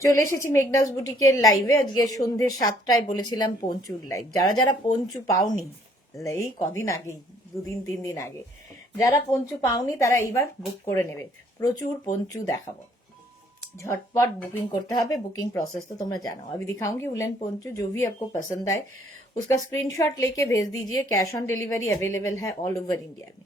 চলে এসেছি মেঘনাস বুটিকের লাইভে। আজকে সন্ধ্যে 7টায় বলেছিলাম পঞ্চুর লাইভ। যারা যারা পঞ্চু পাওনি, এই কদিন আগেই, 2-3 দিন আগে, যারা পঞ্চু পাওনি তারা এইবার বুক করে নেবে। প্রচুর পঞ্চু দেখাবো, झटपट बुकिंग करते हैं। बुकिंग प्रोसेस तो तुम जानो। अभी दिखाऊंगी उलन पोंचू, जो भी आपको पसंद आए उसका स्क्रीनशॉट लेके भेज दीजिए। कैश ऑन डिलीवरी अवेलेबल है ऑल ओवर इंडिया में।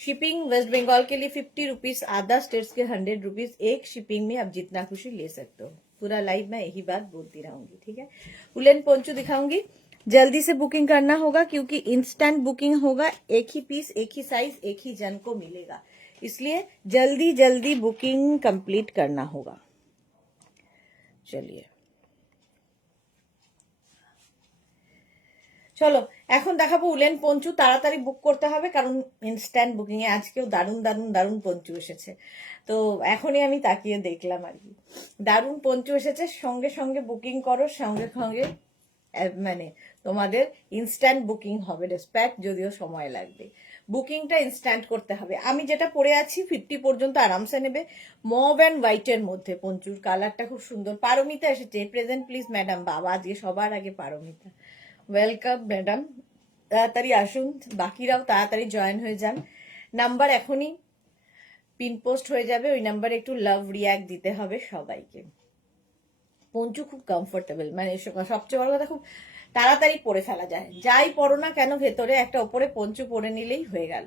शिपिंग वेस्ट बंगाल के लिए 50 रुपीज, अदर स्टेट्स के 100 रुपीज। एक शिपिंग में आप जितना खुशी ले सकते हो। पूरा लाइव में यही बात बोलती रहूंगी, ठीक है। उलन पोंचू दिखाऊंगी। जल्दी से बुकिंग करना होगा क्योंकि इंस्टेंट बुकिंग होगा। एक ही पीस, एक ही साइज, एक ही जन को मिलेगा, इसलिए जल्दी जल्दी बुकिंग कंप्लीट करना होगा। चलिए চলো এখন দেখাবো উলেন পঞ্চু। তাড়াতাড়ি বুক করতে হবে কারণ ইনস্ট্যান্ট বুকিং এ আজকেও দারুণ দারুণ দারুণ পঞ্চু এসেছে। তো এখনই আমি তাকিয়ে দেখলাম আর কি, দারুণ পঞ্চু এসেছে। সঙ্গে সঙ্গে বুকিং করো, সঙ্গে সঙ্গে মানে তোমাদের ইনস্ট্যান্ট বুকিং হবে। রেসপেক্ট, যদিও সময় লাগবে। বুকিংটা ইনস্ট্যান্ট করতে হবে। আমি যেটা পরে আছি 50 পর্যন্ত আরামসে নেবে। মভ অ্যান্ড হোয়াইটের মধ্যে পঞ্চুর কালারটা খুব সুন্দর। পারমিতা এসেছে, প্রেজেন্ট প্লিজ ম্যাডাম। বাবা আজকে সবার আগে পারমিতা, ওয়েলকাম ম্যাডাম। তাড়াতাড়ি আসুন, বাকিরাও তাড়াতাড়ি জয়েন হয়ে যান। নাম্বার এখনই পিন পোস্ট হয়ে যাবে, ওই নাম্বারে একটু লাভ রিয়াক্ট দিতে হবে সবাইকে। পঞ্চু খুব কমফোর্টেবল, মানে সবচেয়ে বড় কথা খুব তাড়াতাড়ি পরে ফেলা যায়। যাই পরো না কেন ভেতরে একটা ওপরে পঞ্চু পরে নিলেই হয়ে গেল।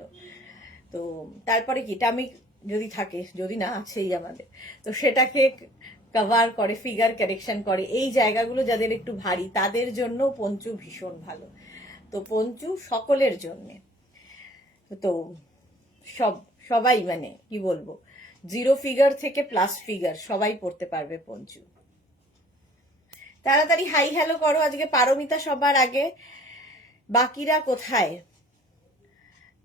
তো তারপরে কি টামি যদি থাকে, যদি না আছেই আমাদের, তো সেটাকে কভার করে, ফিগার কারেকশন করে। এই জায়গাগুলো যাদের একটু ভারী তাদের জন্য পঞ্চু ভীষণ ভালো। তো পঞ্চু সকলের জন্য। তো সবাই মানে কি বলবো, 0 ফিগার থেকে প্লাস ফিগার সবাই পড়তে পারবে পঞ্চু। তাড়াতাড়ি হাই হ্যালো করো। আজকে পারমিতা সবার আগে, বাকিরা কোথায়?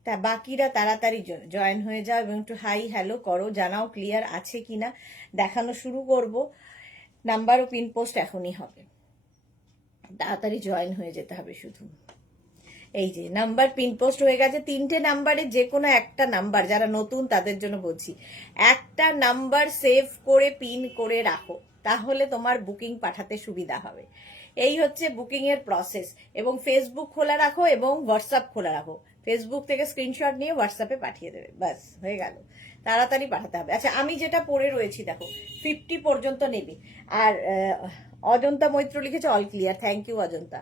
তা বাকিরা তাড়াতাড়ি জয়েন হয়ে যাও এবং একটু হাই হ্যালো করো, জানাও ক্লিয়ার আছে কিনা। দেখানো শুরু করব। নাম্বার ও পিন পোস্ট এখনই হবে, তাড়াতাড়ি জয়েন হয়ে যেতে হবে শুধু। এই যে নাম্বার পিন পোস্ট হয়ে গেছে। 3টে নাম্বারে যে কোনো একটা নাম্বার, যারা নতুন তাদের জন্য বলছি, একটা নাম্বার সেভ করে পিন করে রাখো, তাহলে তোমার বুকিং পাঠাতে সুবিধা হবে। এই হচ্ছে বুকিং এর প্রসেস। এবং ফেসবুক খোলা রাখো এবং হোয়াটসঅ্যাপ খোলা রাখো। ফেসবুক থেকে স্ক্রিনশট নিয়ে হোয়াটসঅ্যাপে পাঠিয়ে দেবে, ব্যাস হয়ে গেল। তাড়াতাড়ি পাঠাতে হবে। আচ্ছা, আমি যেটা পরে রয়েছি দেখো, 50 পর্যন্ত নেবে। আর অজন্তা মৈত্র লিখেছে all clear, thank you Ajanta.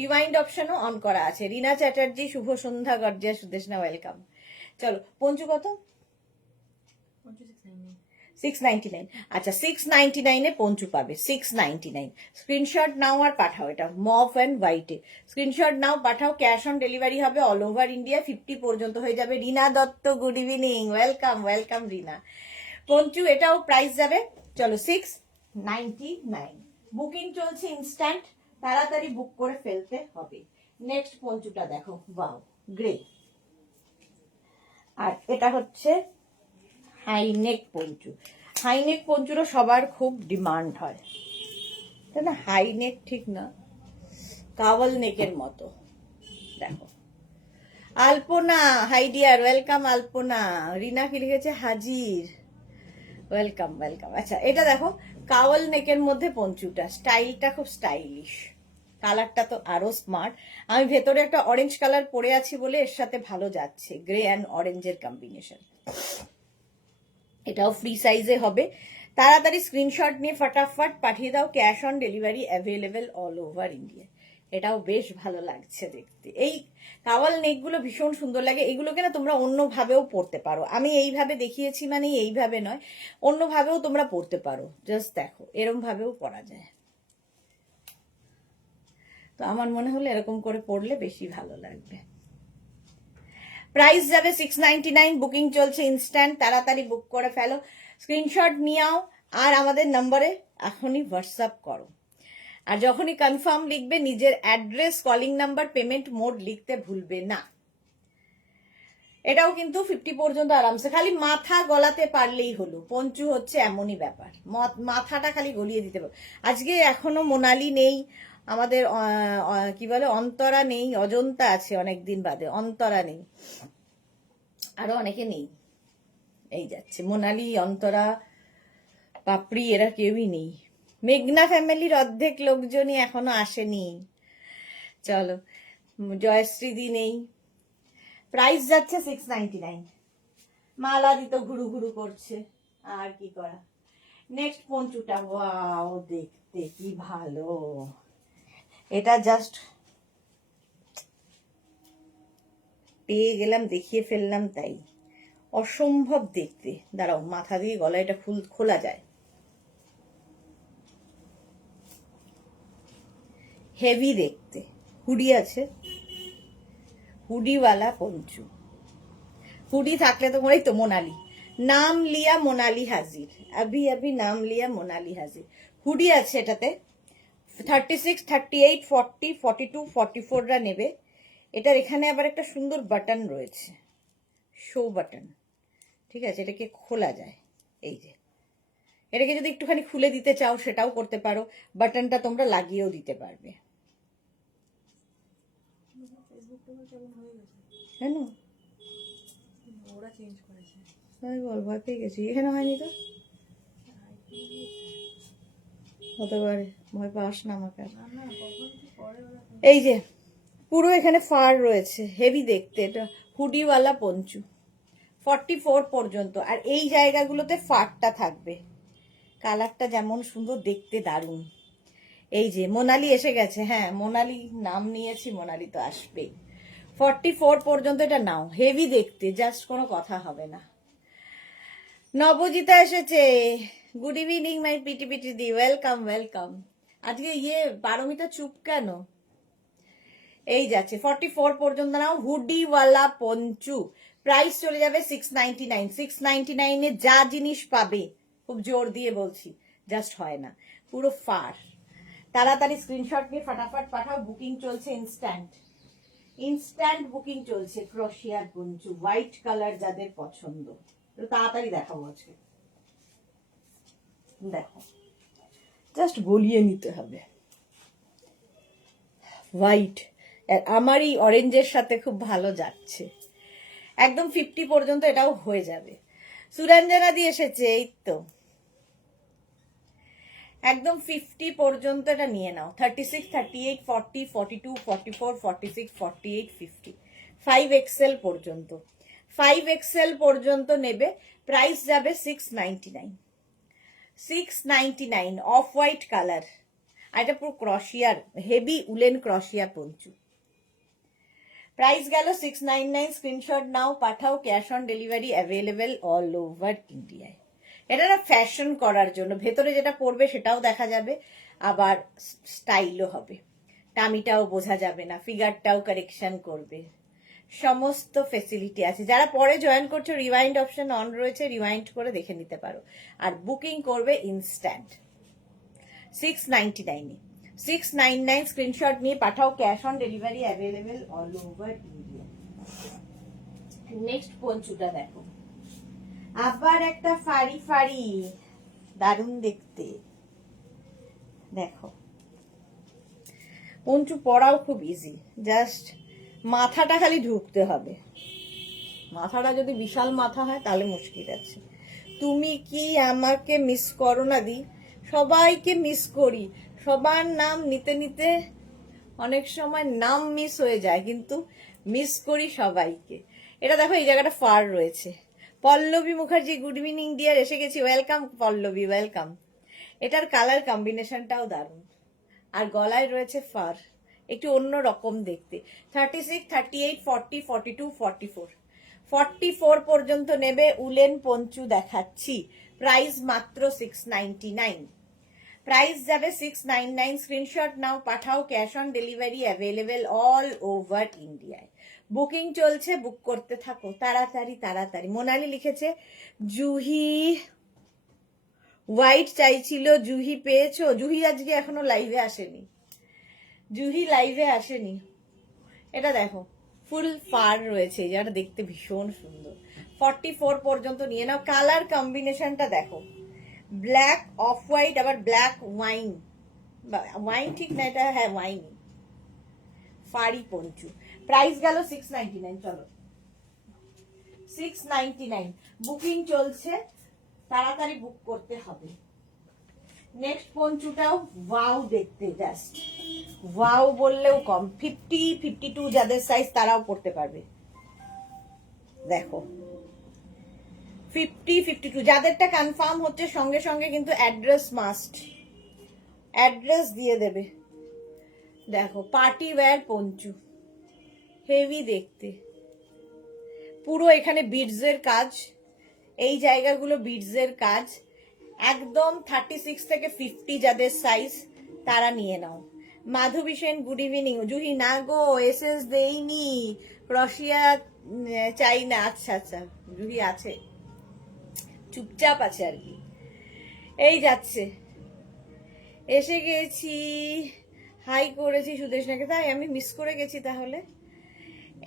Remind অপশনও অন করা আছে। রিনা চ্যাটার্জি, শুভ সন্ধ্যা, গর্জিয়া সুদেশনা, ওয়েলকাম। চলো পঞ্চু কত? 699। আচ্ছা 699 পঞ্চু পাবে। 699 স্ক্রিনশট নাও আর পাঠাও। এটা মভ অ্যান্ড হোয়াইটে স্ক্রিনশট নাও পাঠাও। ক্যাশ অন ডেলিভারি হবে অল ওভার ইন্ডিয়া। 50 পর্যন্ত হয়ে যাবে। Rina Dutta, good evening, welcome welcome Rina. Poncho এটাও প্রাইস যাবে। চলো 699 বুকিং চলছে ইনস্ট্যান্ট, তাড়াতাড়ি বুক করে ফেলতে হবে। নেক্সট পঞ্চুটা দেখো, ওয়াও গ্রে। আর এটা হচ্ছে হাইনেক পঞ্চু। হাইনেক পঞ্চুরও সবার খুব ডিমান্ড হয়, তাই না? হাইনেক ঠিক না, কাওয়াল নেকের মতো। দেখো আলপনা, হাই ডিয়ার, ওয়েলকাম আলপনা। রিনা কি লিখেছে? হাজির, ওয়েলকাম ওয়েলকাম। আচ্ছা এটা দেখো কাওয়াল নেকের মধ্যে পঞ্চুটা, স্টাইলটা খুব স্টাইলিশ। কালারটা তো আরো স্মার্ট। আমি ভেতরে একটা অরেঞ্জ কালার পরে আছি বলে এর সাথে ভালো যাচ্ছে, গ্রে অ্যান্ড অরেঞ্জের কম্বিনেশন। এটাও ফ্রি সাইজে হবে। তাড়াতাড়ি স্ক্রিনশট নিয়ে ফটাফট পাঠিয়ে দাও। Cash on delivery available all over India. এটাও বেশ ভালো লাগছে দেখতে। এই কাওয়াল নেকগুলো ভীষণ সুন্দর লাগে। এগুলোকে না তোমরা অন্যভাবেও পরতে পারো। আমি এইভাবে দেখিয়েছি মানে এইভাবে নয়, অন্যভাবেও তোমরা পরতে পারো। জাস্ট দেখো এরম ভাবেও পরা যায়। তো আমার মনে হলো এরকম করে পরলে বেশি ভালো লাগবে। প্রাইস যাবে 699। বুকিং চলছে ইনস্ট্যান্ট, তাড়াতাড়ি বুক করে ফেলো। স্ক্রিনশট নিয়াও আর আমাদের নম্বরে এখনই হোয়াটসঅ্যাপ করো। আর যখনই কনফার্ম লিখবে নিজের address, calling number, payment mode লিখতে ভুলবে না। এটাও কিন্তু 50 পর্যন্ত আরামসে, খালি মাথা গলাতে পারলেই হলো। পঞ্চু হচ্ছে এমনই ব্যাপার, মাথাটা খালি গলিয়ে দিতে পারো। আজকে এখনো মোনালি নেই আমাদের, কি বলে অন্তরা নেই, অজন্তা আছে অনেকদিন বাদে, অন্তরা নেই, আরো অনেকে নেই। এই যাচ্ছে মোনালি, অন্তরা, পাপড়ি এরা কেউই নেই। মেঘনা ফ্যামিলির অর্ধেক লোকজনই এখনো আসেনি। চলো, জয়শ্রীদি নেই। প্রাইস যাচ্ছে 699। মালাদি তো ঘুরু ঘুরু করছে, আর কি করা। নেক্সট পঞ্চুটা, ওয়াও দেখতে কি ভালো। এটা জাস্ট পেয়ে গেলাম, দেখিয়ে ফেললাম, তাই অসম্ভব দেখতে। দাঁড়াও, মাথা দিয়ে গলা এটা খোলা যায়। হেভি দেখতে, হুডি আছে, হুডিওয়ালা পঞ্চু। হুডি থাকলে তো মনেই তো মোনালি, নাম লিয়া মোনালি হাজির, আভি আভি নাম লিয়া মোনালি হাজির। হুডি আছে এটাতে। 36, 38, 40, 42, 44রা নেবে। এটার এখানে আবার একটা সুন্দর বাটন রয়েছে, শো বাটন। ঠিক আছে, এটাকে খোলা যায়। এই যে, এটাকে যদি একটুখানি খুলে দিতে চাও সেটাও করতে পারো, বাটনটা তোমরা লাগিয়েও দিতে পারবে। কেন ওরা চেঞ্জ করেছে? তাই বল, ভয় পেয়ে গেছি। এখানে হয়নি তো, হতে পারে। ভয় পাস না আমাকে। এই যে পুরো এখানে ফার রয়েছে, হেভি দেখতে। এটা হুডিওয়ালা পঞ্চু, 44 পর্যন্ত। আর এই জায়গাগুলোতে ফারটা থাকবে। কালারটা যেমন সুন্দর দেখতে, দারুণ। এই যে মোনালি এসে গেছে। হ্যাঁ, মোনালি নাম নিয়েছি, মোনালি তো আসবেই। 44 পর্যন্ত এটা নাও, হেভি দেখতে, জাস্ট কোনো কথা হবে না। নবজিতা এসেছে। Good evening my Piti Piti দি, ওয়েলকাম ওয়েলকাম। আজকে পারমিতা চুপ কেন? এই যাচ্ছে 44 পর্যন্ত নাও, হুডিওয়ালা পঞ্চু। প্রাইস চলে যাবে 699। 699 এ যা জিনিস পাবে, খুব জোর দিয়ে বলছি, জাস্ট হয় না, পুরো ফার। তাড়াতাড়ি স্ক্রিনশট নিয়ে ফাটাফাট পাঠাও, বুকিং চলছে ইনস্ট্যান্ট। ইনস্ট্যান্ট বুকিং চলছে। ক্রোশিয়ার পঞ্চু, হোয়াইট কালার যাদের পছন্দ, তাড়াতাড়ি দেখাবো আজকে। দেখো, জাস্ট গলিয়ে নিতে হবে। হোয়াইট আমার এই অরেঞ্জের সাথে খুব ভালো যাচ্ছে। একদম 50 পর্যন্ত এটাও হয়ে যাবে। সুরঞ্জনা দিয়ে এসেছে, এই তো একদম 50 পর্যন্ত এটা নিয়ে নাও। 36, 38, 40, 42, 44, 46, 48, 50, 5XL পর্যন্ত। 5XL পর্যন্ত নেবে। প্রাইস যাবে 699। 699, অফ হোয়াইট কালার। আর এটা পুরো ক্রশিয়ার, হেভি উলেন ক্রশিয়া পঞ্চু। প্রাইস গেল 699। স্ক্রিনশট নাও, পাঠাও, cash on delivery available all over ইন্ডিয়ায়। এটা না ফ্যাশন করার জন্য, ভেতরে যেটা পরবে সেটাও দেখা যাবে, আবার স্টাইলও হবে। টামিটাও বোঝা যাবে না, ফিগারটাও কারেকশন করবে, সমস্ত ফেসিলিটি আছে। যারা পরে জয়েন করছো, রিওয়াইন্ড অপশন অন রয়েছে, রিওয়াইন্ড করে দেখে নিতে পারো। আর বুকিং করবে ইনস্ট্যান্ট 699 এ। 699 স্ক্রিনশট নিয়ে পাঠাও, cash on delivery available all over India. Next পঞ্চুটা দেখো, আবার একটা ফাড়ি ফাড়ি, দারুণ দেখতে। দেখো, পঞ্চু পরাও খুব ইজি, জাস্ট মাথাটা খালি ঢুকতে হবে। মাথাটা যদি বিশাল মাথা হয় তাহলে মুশকিল আছে। তুমি কি আমাকে মিস করো না দি? সবাইকে মিস করি। সবার নাম নিতে নিতে অনেক সময় নাম মিস হয়ে যায়, কিন্তু মিস করি সবাইকে। এটা দেখো, এই জায়গাটা ফার রয়েছে। Pallavi Mukherjee, good evening dear, এসে গেছি। Welcome Pallavi, welcome. এটার কালার কম্বিনেশনটাও দারুণ। আর গলায় রয়েছে ফার, একটু অন্য রকম দেখতে। 36, 38, 40, 42, 44, 44 পর্যন্ত নেবে। উলেন পঞ্চু দেখাচ্ছি। প্রাইস মাত্র 699। প্রাইস যাবে 699। স্ক্রিনশট নাও, পাঠাও, cash on delivery available all over ইন্ডিয়ায়। বুকিং চলছে, বুক করতে থাকো তাড়াতাড়ি তাড়াতাড়ি। মোনালি লিখেছে জুহি হোয়াইট চাইছিল, জুহি পেয়েছো? জুহি আজকে এখনো লাইভে আসেনি, জুহি লাইভে আসেনি। এটা দেখো, ফুল ফার রয়েছে, যেটা দেখতে ভীষণ সুন্দর। 44 পর্যন্ত নিয়ে নাও। কালার কম্বিনেশনটা দেখো, ব্ল্যাক অফ হোয়াইট, আবার ব্ল্যাক ওয়াইন। ওয়াইন ঠিক না এটা, হ্যাঁ ওয়াইন। ফাড়ি পঞ্চু। প্রাইস গেল 699। চলো, 699 বুকিং চলছে, তাড়াতাড়ি বুক করতে হবে। নেক্সট পঞ্চুটাও ওয়াও দেখতে, জাস্ট ওয়াও বললেও কম। 50-52 যাদের সাইজ তারাও পড়তে পারবে। দেখো 50-52 যাদেরটা কনফার্ম হচ্ছে সঙ্গে সঙ্গে কিন্তু অ্যাড্রেস মাস্ট, অ্যাড্রেস দিয়ে দেবে। দেখো পার্টি ওয়্যার পঞ্চু, হেভি দেখতে, পুরো এখানে বিডসের কাজ, এই জায়গাগুলো বিডসের কাজ, একদম 36 থেকে 50 যাদের সাইজ তারা নিয়ে নাও। মাধবী সেন গুড ইভিনিং। জুহি না গো এসএস দেইনি, ক্রোশিয়া চাই না। আচ্ছা আচ্ছা, জুহি আছে, চুপচাপ আছে আর কি। এই যাচ্ছে, এসে গেছি, হাই করেছি সুদেশনাকে, তাই আমি মিস করে গেছি তাহলে।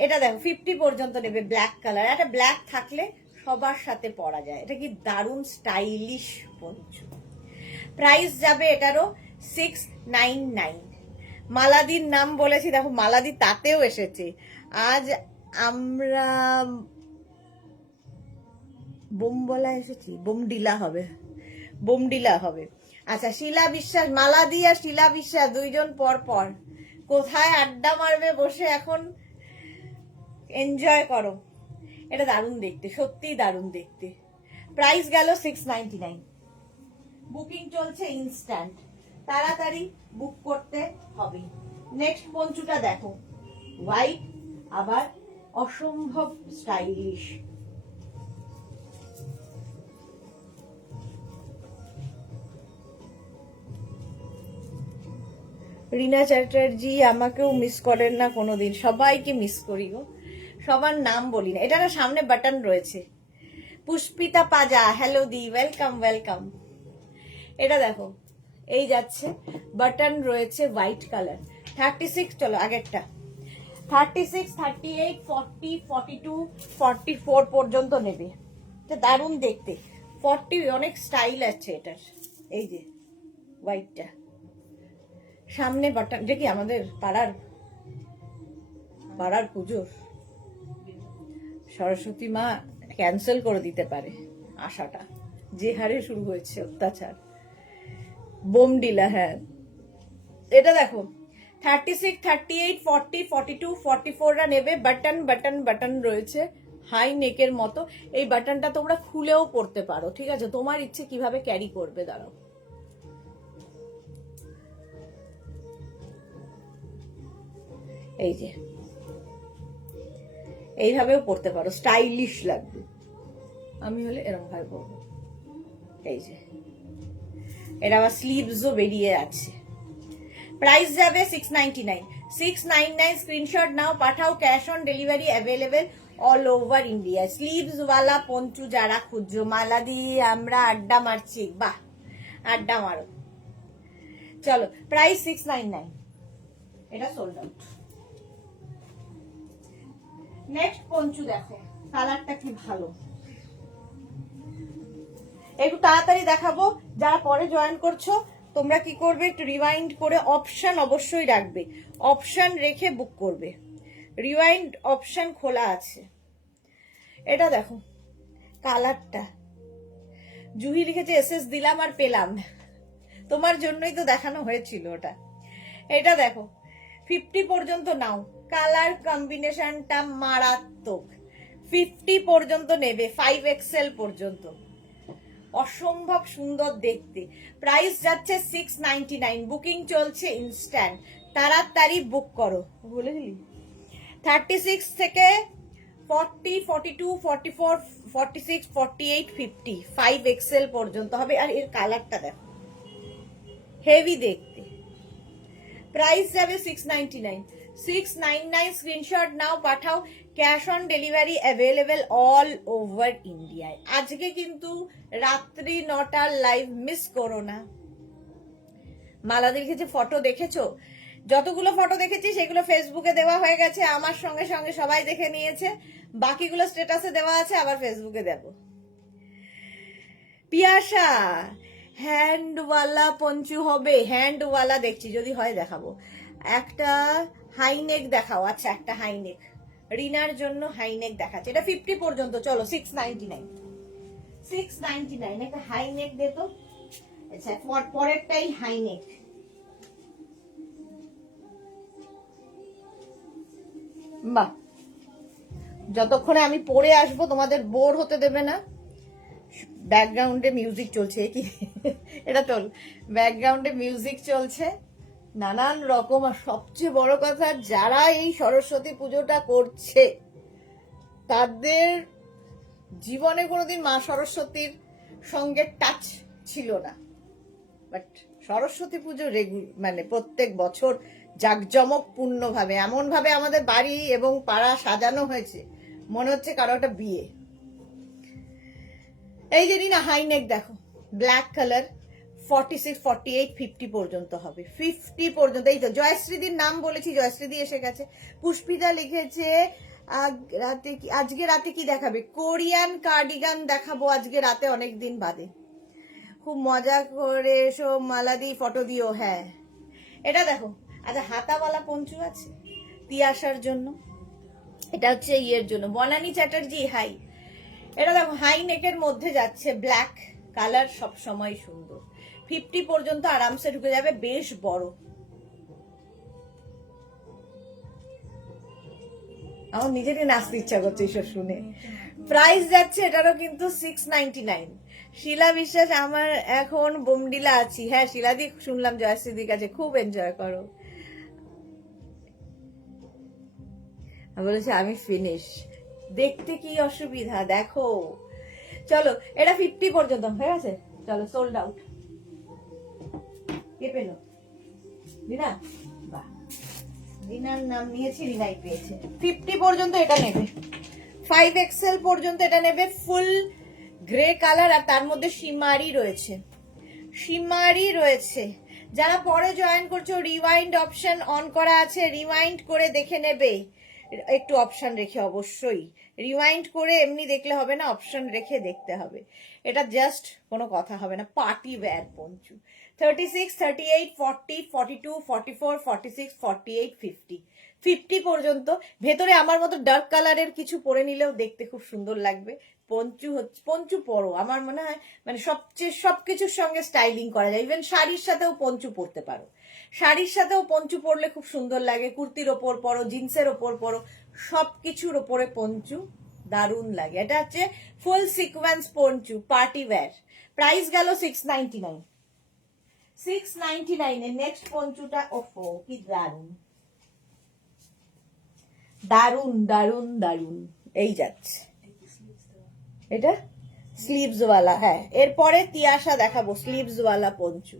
এটা দেখো 50 পর্যন্ত নেবে, ব্ল্যাক কালার, একটা ব্ল্যাক থাকলে সবার সাথে পরা যায়। এটা কি দারুণ স্টাইলিশ পঞ্চু। প্রাইস যাবে এটারও 699। মালাদির নাম বলেছি, দেখো মালাদি তাতেও এসেছে। আজ আমরা বোমবলা এসেছি, বোমডিলা হবে, বোমডিলা হবে। আচ্ছা শিলা বিশ্বাস, মালাদি আর শিলা বিশ্বাস দুইজন পর পর কোথায় আড্ডা মারবে বসে, এখন এনজয় করো। এটা দারুণ দেখতে, সত্যিই দারুণ দেখতে। প্রাইস গেল 699। বুকিং চলছে ইনস্ট্যান্ট, তাড়াতাড়ি বুক করতে হবে। নেক্সট পঞ্চুটা দেখো, হোয়াইট, আবার অসম্ভব স্টাইলিশ। রিনা চ্যাটার্জি আমাকেও মিস করেন না কোনোদিন, সবাইকে মিস করি গো, সবার নাম বলি না। এটা সামনে বাটন রয়েছে। পুষ্পিতা পাজা, হ্যালো দি, ওয়েলকাম ওয়েলকাম। এটা দেখো এই যাচ্ছে, বাটন রয়েছে হোয়াইট কালার। 36, চলো আগেরটা 36, 38, 40, 42, 44 পর্যন্ত নেবে। এটা দারুণ দেখতে, 40 অনেক স্টাইল আছে এটার। এই যে হোয়াইটটা, সামনে বাটন। এটা কি আমাদের পাড়ার পুজোর সরস্বতী মা ক্যান্সেল করে দিতে পারে আশাটা, যে হারে শুরু হয়েছে অত্যাচার। বোমডিলা, হ্যাঁ। এটা দেখো 36, 38, 40, 42, 44রা নেবে। বাটন বাটন বাটন রয়েছে, হাই নেকের মতো। এই বাটনটা তোমরা খুলেও পড়তে পারো, ঠিক আছে, তোমার ইচ্ছে কিভাবে ক্যারি করবে। দাঁড়াও, এই যে এইভাবেও পড়তে পারো, স্টাইলিশ লাগবে। আমি হলে এরকম ভাবে পরবো। এই যে এটা আবার স্লিভসও বেরিয়ে আছে। প্রাইস যাবে 699। 699 স্ক্রিনশট নাও, পাঠাও, cash on delivery available all over India. Sleeves ওয়ালা পঞ্চু যারা খুঁজছো, মালা দিয়ে আমরা আড্ডা মারছি, বাহ আড্ডা মারো। চলো প্রাইস 699, এটা সোল্ড আউট। নেক্সট পঞ্চু দেখো, কালারটা কি ভালো, একটু তাড়াতাড়ি দেখাবো। যারা পরে জয়েন করছো তোমরা কি করবে, একটু রিওয়াইন্ড করে অপশন অবশ্যই রাখবে, অপশন রেখে বুক করবে। রিওয়াইন্ড অপশন খোলা আছে। এটা দেখো কালারটা, জুহি লিখেছে এসএস দিলাম আর পেলাম, তোমার জন্যই তো দেখানো হয়েছিল ওটা। এটা দেখো 50 পর্যন্ত নাও, কালার কম্বিনেশনটা মারাত্মক। 50 পর্যন্ত নেবে, 5XL পর্যন্ত, অসম্ভব সুন্দর দেখতে। প্রাইস যাচ্ছে 699, বুকিং চলছে ইনস্ট্যান্ট, তাড়াতাড়ি বুক করো। বলে দিলি 36 থেকে 40, 42, 44, 46, 48, 50, 5XL পর্যন্ত হবে। আর এর কালারটা দেখো, হেভি দেখতে। প্রাইস যাবে 699। 699 স্ক্রিনশট নাও, পাঠাও, cash on delivery available all over ইন্ডিয়ায়। আজকে কিন্তু রাত্রি 9টার লাইভ মিস করো না। মালাদির কাছে ফটো দেখেছো? যতগুলো ফটো দেখেছি সেগুলো ফেসবুকে দেওয়া হয়ে গেছে, আমার সঙ্গে সঙ্গে সবাই দেখে নিয়েছে। বাকিগুলো স্ট্যাটাসে দেওয়া আছে, আবার ফেসবুকে দেব। পিয়াসা, হ্যান্ডওয়ালা পঞ্চু হবে? হ্যান্ডওয়ালা দেখছি, যদি হয় দেখাবো। একটা হাইনেক দেখাও। আচ্ছা একটা হাইনেক, রিনার জন্য হাইনেক দেখাচ্ছে। এটা 50 পর্যন্ত, চলো 699। 699 একটা হাইনেক দে তো। আচ্ছা পরেরটাই হাইনেক। বাহ, যতক্ষণে আমি পরে আসবো তোমাদের বোর হতে দেবে না। ব্যাকগ্রাউন্ডে মিউজিক চলছে কি এটা তোল, ব্যাকগ্রাউন্ডে মিউজিক চলছে নানান রকম। আর সবচেয়ে বড় কথা, যারা এই সরস্বতী পুজোটা করছে তাদের জীবনে কোনোদিন মা সরস্বতীর সঙ্গে টাচ ছিল না, বাট সরস্বতী পুজো মানে প্রত্যেক বছর জাঁকজমকপূর্ণ ভাবে এমন ভাবে আমাদের বাড়ি এবং পাড়া সাজানো হয়েছে, মনে হচ্ছে কারো একটা বিয়ে। এই যে না হাইনেক দেখো, ব্ল্যাক কালার, 46, 48, 50 পর্যন্ত হবে, 50 পর্যন্ত। এই তো জয়শ্রীদির নাম বলেছি, জয়শ্রীদি এসে গেছে। পুষ্পিতা লিখেছে আজকে রাতে কি দেখাবে? কোরিয়ান কার্ডিগান দেখাবো আজকে রাতে, অনেকদিন বাদে। খুব মজা করে এসো, মালাদি ফটো দিও। হ্যাঁ এটা দেখো, আচ্ছা হাতাওয়ালা পঞ্চু আছে তিয়াশার জন্য, এটা হচ্ছে ইয়ের জন্য। বনানী চ্যাটার্জি হাই। এটা দেখো হাই নেকের মধ্যে যাচ্ছে, ব্ল্যাক কালার, সব সময় সুন্দর। 50 পর্যন্ত আরামসে ঢুকে যাবে, বেশ বড়। আমার নিজেরই নাচতে ইচ্ছা করছে এইসব শুনে। প্রাইস যাচ্ছে এটারও কিন্তু 699। শিলা বিশ্বাস, আমার এখন বোমডিলা আছি। হ্যাঁ শিলাদি, শুনলাম জয়শ্রীদির কাছে খুব এনজয় করো। বলেছে আমি ফিনিশ। দেখতে কি অসুবিধা, দেখো। চলো এটা 50 পর্যন্ত হয়ে গেছে, চলো সোল্ড আউট। কে পেলো? রিনা। বাহ, রিনার নাম নিয়েছি, রিনাই পেয়েছে। 50 পর্যন্ত এটা নেবে, 5XL পর্যন্ত এটা নেবে। ফুল গ্রে কালার, আর তার মধ্যে শিমারি রয়েছে, শিমারি রয়েছে। যারা পরে জয়েন করছো, রিওয়াইন্ড অপশন অন করা আছে, রিওয়াইন্ড করে দেখে নেবে। একটু অপশন রেখে, অবশ্যই রিওয়াইন্ড করে এমনি দেখলে হবে না, অপশন রেখে দেখতে হবে। এটা জাস্ট কোনো কথা হবে না, পার্টি ওয়্যার পঞ্চু। 36, 38, 40, 42, 44, 46, 48, 50, 50 পর্যন্ত। ভেতরে আমার মতো ডার্ক কালারের কিছু পরে নিলেও দেখতে খুব সুন্দর লাগবে। পঞ্চু হচ্ছে, পঞ্চু পরো, আমার মনে হয় মানে সবকিছুর সঙ্গে স্টাইলিং করা যায়। ইভেন শাড়ির সাথেও পঞ্চু পরতে পারো, শাড়ির সাথেও পঞ্চু পরলে খুব সুন্দর লাগে। কুর্তির ওপর পরো, জিন্সের ওপর পরো, সবকিছুর ওপরে পঞ্চু দারুণ লাগে। এটা হচ্ছে ফুল sequence Panchu, party wear. Price গেল 699। 699 এর নেক্সট পঞ্চুটা, ওফো কি দারুণ, দারুণ দারুণ দারুণ। এই যাচ্ছে এটা স্লিভস ওয়ালা। হ্যাঁ এরপরে তিয়াশা দেখাবো স্লিভস ওয়ালা পঞ্চু।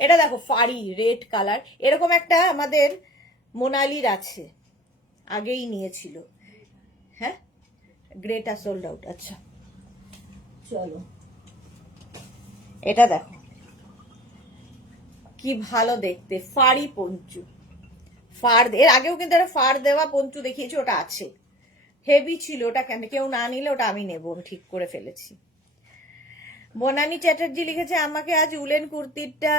এটা দেখো ফাড়ি রেড কালার, এরকম একটা আমাদের মোনালির আছে, আগেই নিয়েছিল। হ্যাঁ গ্রেটা সোল্ড আউট। আচ্ছা চলো এটা দেখো কি ভালো দেখতে, ফাড়ি পঞ্চু। ফাড়, এর আগেও কিন্তু একটা ফাড় দেওয়া পঞ্চু দেখিয়েছি, ওটা আছে, হেভি ছিল ওটা। কেন কেউ না নিলে ওটা আমি নেবো, আমি ঠিক করে ফেলেছি। বনানী চ্যাটার্জি লিখেছে আমাকে আজ উলেন কুর্তিটা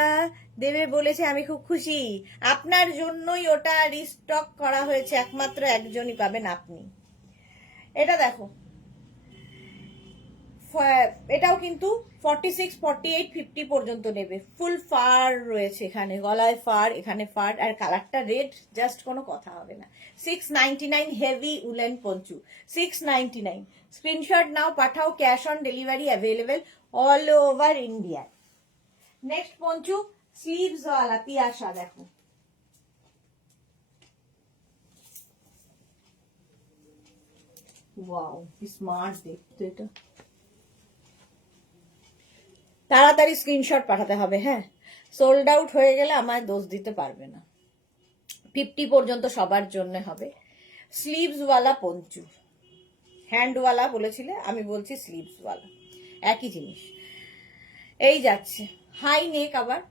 দেবে বলেছে, আমি খুব খুশি। আপনার জন্যই ওটা রিস্টক করা হয়েছে, একমাত্র একজনই পাবেন আপনি। এটা দেখো, এটাও কিন্তু 46, 48, 50 পর্যন্ত নেবে। ফুল ফার রয়েছে এখানে, গলায় ফার, এখানে ফার, আর কালারটা রেড, জাস্ট কোনো কথা হবে না। 699 হেভি উলেন পঞ্চু, 699। স্ক্রিনশট নাও, পাঠাও, cash on delivery available all over India. Next Panchu sleeves ওয়ালা তিয়াশা, দেখো ওয়াও কি স্মার্ট দেখতে। এটা তাড়াতাড়ি স্ক্রিনশট পাঠাতে হবে, হ্যাঁ সোল্ড আউট হয়ে গেলে আমায় দোষ দিতে পারবে না। 50 পর্যন্ত সবার জন্য হবে। স্লিভস ওয়ালা পঞ্চু, হ্যান্ডওয়ালা বলেছিলে, আমি বলছি স্লিভস ওয়ালা, একই জিনিস। এই যাচ্ছে হাই নেক আবার,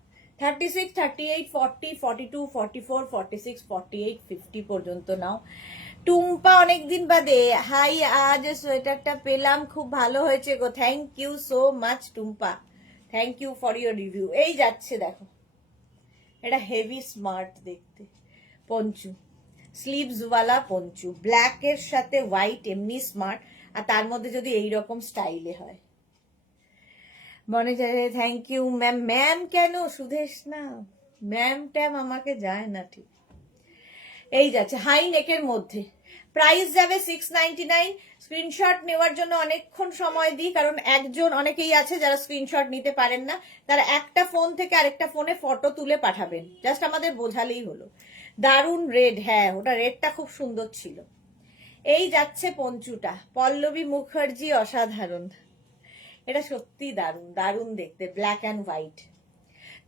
36, 38, 40, 42, 44, 46, 48, 50 পর্যন্ত নাও। টুম্পা অনেকদিন বাদে হাই, আজ সোয়েটারটা পেলাম, খুব ভালো হয়েছে গো, thank you so much Tumpa, thank you for your review. এই যাচ্ছে দেখো, এটা হেভি স্মার্ট দেখতে পঞ্চু, স্লিভস ওয়ালা পঞ্চু, ব্ল্যাক এর সাথে হোয়াইট, এমনি স্মার্ট, আর তার মধ্যে যদি এইরকম স্টাইলে হয়। মনে যায় থ্যাংক ইউ ম্যাম। ম্যাম কেন সুদেশ না, ম্যাম ট্যাম আমাকে যায় না ঠিক। এই যাচ্ছে হাই নেকের মধ্যে, প্রাইস যাবে 699। স্ক্রিনশট নেওয়ার জন্য অনেকক্ষণ সময় দিই, কারণ একজন অনেকেই আছে যারা স্ক্রিনশট নিতে পারেন না, তারা একটা ফোন থেকে আরেকটা ফোনে ফটো তুলে পাঠাবেন, জাস্ট আমাদের বোঝালেই হলো। দারুন রেড, হ্যাঁ ওটা রেডটা খুব সুন্দর ছিল। এই যাচ্ছে পঞ্চুটা, পল্লবী মুখার্জি, অসাধারণ। এটা সত্যি দারুন, দারুন দেখতে, ব্ল্যাক অ্যান্ড হোয়াইট।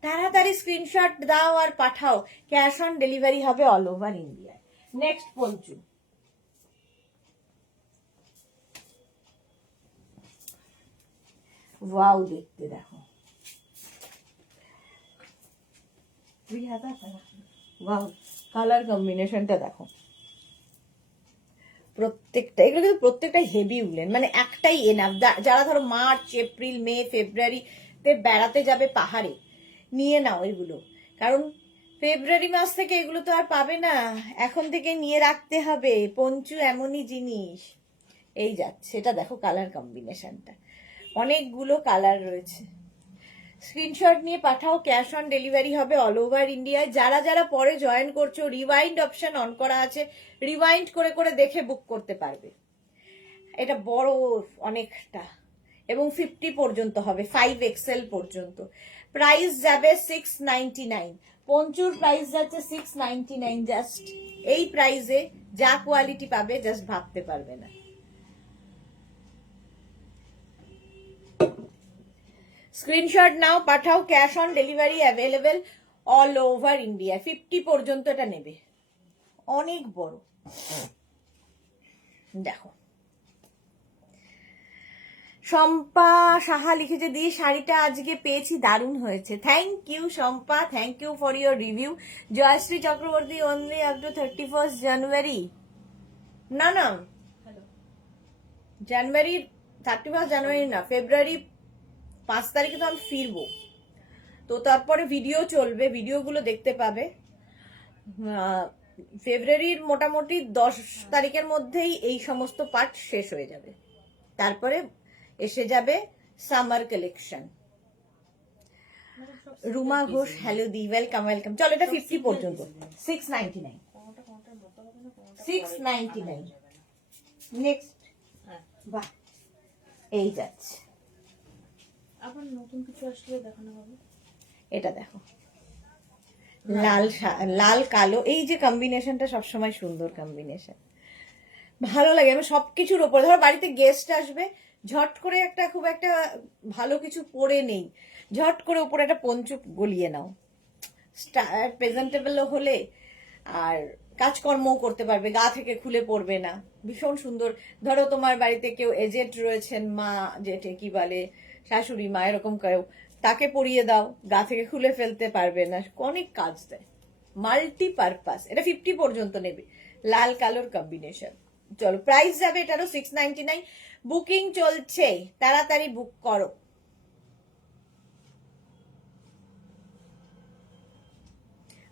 তাড়াতাড়ি স্ক্রিনশট দাও আর পাঠাও, ক্যাশ অন ডেলিভারি হবে অল ওভার ইন্ডিয়ায়। নেক্সট পঞ্চু, ওয়াও দেখতে দেখো, ওয়াও কালার কম্বিনেশনটা দেখো, প্রত্যেকটা এগুলো কিন্তু প্রত্যেকটা হেভি উলেন, মানে একটাই এনাফ। যারা ধরো মার্চ এপ্রিল মে ফেব্রুয়ারিতে বেড়াতে যাবে পাহাড়ে, নিয়ে নাও এগুলো, কারণ ফেব্রুয়ারি মাস থেকে এগুলো তো আর পাবে না, এখন থেকে নিয়ে রাখতে হবে। পঞ্চু এমনই জিনিস। এই যাচ্ছে, এটা দেখো কালার কম্বিনেশনটা, অনেকগুলো কালার রয়েছে। স্ক্রিনশট নিয়ে পাঠাও, ক্যাশ অন ডেলিভারি হবে অল ওভার ইন্ডিয়ায়। যারা যারা পরে জয়েন করছো, রিওয়াইন্ড অপশন অন করা আছে, রিওয়াইন্ড করে করে দেখে বুক করতে পারবে। এটা বড় অনেকটা, এবং 50 পর্যন্ত হবে, 5XL পর্যন্ত। প্রাইস যাবে 699। পঞ্চুর প্রাইস যাচ্ছে 699 জাস্ট। এই প্রাইসে যা কোয়ালিটি পাবে জাস্ট ভাবতে পারবে না। স্ক্রিনশট নাও, পাঠাও, cash on delivery available all over India. 50 পর্যন্ত এটা নেবে, অনেক বড়। দেখো শম্পা সাহা লিখেছে, দি শাড়িটা আজকে পেয়েছি, দারুণ হয়েছে। Thank you Shampa, thank you for your review. Joyshree Chakraborty, only up to 31 January. না না, জানুয়ারি 31 জানুয়ারি না, ফেব্রুয়ারি 5 তারিখে তো আমি ফিরবো, তো তারপরে ভিডিও চলবে, ভিডিওগুলো দেখতে পাবে। ফেব্রুয়ারির মোটামুটি 10 তারিখের মধ্যেই এই সমস্ত পার্ট শেষ হয়ে যাবে, তারপরে এসে যাবে summer collection. Ruma Ghosh, hello দি, ওয়েলকাম ওয়েলকাম। চলো এটা 50 পর্যন্ত, 699। 699 নেক্সট। বাহ, এই যাচ্ছে, আবার নতুন কিছু আসলে দেখানো হবে। এটা দেখো লাল লাল কালো, এই যে কম্বিনেশনটা সবসময় সুন্দর কম্বিনেশন, ভালো লাগে। আমি সবকিছুর ওপরে, ধরো বাড়িতে গেস্ট আসবে, ঝট করে একটা খুব একটা ভালো কিছু পরে নেই, ঝট করে উপরে একটা পঞ্চু গলিয়ে নাও, প্রেজেন্টেবল হলে আর কাজকর্মও করতে পারবে, গা থেকে খুলে পড়বে না, ভীষণ সুন্দর। ধরো তোমার বাড়িতে কেউ এজেড রয়েছেন, মা জেঠে কি বলে, শাশুড়ি মা, এরকম কেউ, তাকে পরিয়ে দাও, গা থেকে খুলে ফেলতে পারবে না, অনেক কাজ দেয়, মাল্টি পারপাস। এটা 50 পর্যন্ত নেবে, লাল কালোর কম্বিনেশন। চলো প্রাইস যাবে এটারও 699। বুকিং চলছে, তাড়াতাড়ি বুক করো।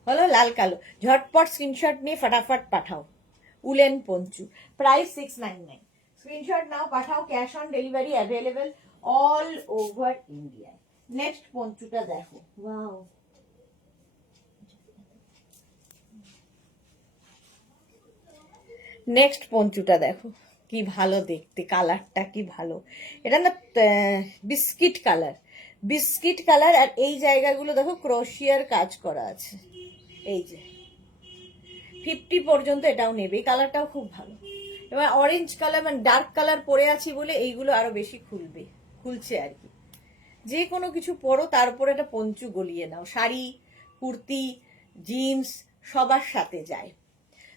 হলো লাল কালো, ঝটপট স্ক্রিনশট নিয়ে ফটাফট পাঠাও। Woollen poncho, price 699। স্ক্রিনশট নাও, পাঠাও, cash on delivery available all over India. Next পঞ্চুটা দেখো, ওয়াও, নেক্সট পঞ্চুটা দেখো, কি ভালো দেখতে, কালারটা কি ভালো। এটা না বিস্কিট কালার, বিস্কিট কালার, আর এই জায়গাগুলো দেখো ক্রোশিয়ার কাজ করা আছে। এই যে 50 পর্যন্ত এটাও নেবে, এই কালারটাও খুব ভালো। এবার অরেঞ্জ কালার, মানে ডার্ক কালার পরে আছি বলে এইগুলো আরো বেশি খুলছে আর কি। যে কোনো কিছু পরো, তার উপরে একটা পঞ্চু গলিয়ে নাও, শাড়ি, কুর্তি, জিন্স সবার সাথে যায়।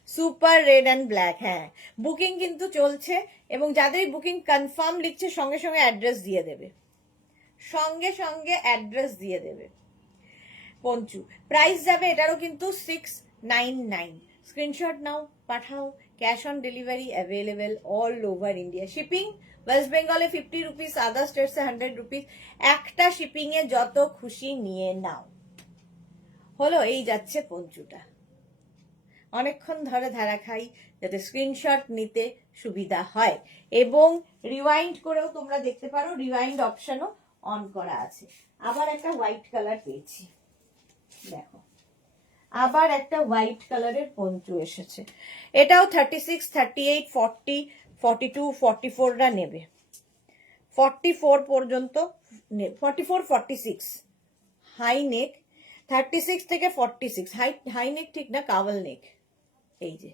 সুপার রেড অ্যান্ড ব্ল্যাক, হ্যাঁ বুকিং কিন্তু চলছে, এবং যাদের বুকিং কনফার্ম লিখছে সঙ্গে সঙ্গে অ্যাড্রেস দিয়ে দেবে, সঙ্গে সঙ্গে অ্যাড্রেস দিয়ে দেবে। পঞ্চু প্রাইস যাবে এটারও কিন্তু 699। স্ক্রিনশট নাও, পাঠাও, cash on delivery available all over India. Shipping West বেঙ্গলে 50 রুপিস, আদার স্টেটসে 100 রুপিস। একটা শিপিং এ যত খুশি নিয়ে নাও। হলো, এই যাচ্ছে পঞ্চুটা, অনেকক্ষণ ধরে ধারা খাই যাতে স্ক্রিনশট নিতে সুবিধা হয়, এবং রিওয়াইন্ড করেও তোমরা দেখতে পারো, রিওয়াইন্ড অপশনও অন করা আছে। আবার একটা হোয়াইট কালার পেয়েছি, দেখো আবার একটা হোয়াইট কালারের পঞ্চু এসেছে। এটাও 36, 38, 40, 42, 44রা নেবে, 44 পর্যন্ত, 44, 46 হাই নেক, 36 থেকে 46 হাই নেক ঠিক না, কাভাল নেক। এই যে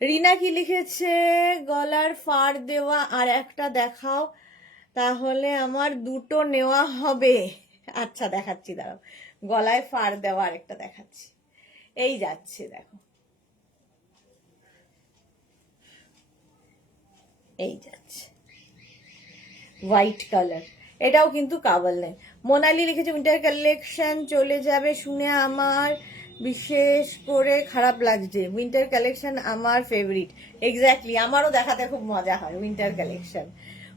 রিনা কি লিখেছে, গলার ফার দেওয়া আর একটা দেখাও, তাহলে আমার দুটো নেওয়া হবে। আচ্ছা দেখাচ্ছি, দাঁড়াও, গলায় ফার দেওয়া আর একটা দেখাচ্ছি। এই যাচ্ছে, দেখো এই যাচ্ছে হোয়াইট কালার, এটাও কিন্তু কাভাল নেই। মোনালি লিখেছে উইন্টার কালেকশন চলে যাবে শুনে আমার বিশেষ করে খারাপ লাগছে, উইন্টার কালেকশন আমার ফেভারিট। এক্স্যাক্টলি, আমারও দেখাতে খুব মজা হয় উইন্টার কালেকশন।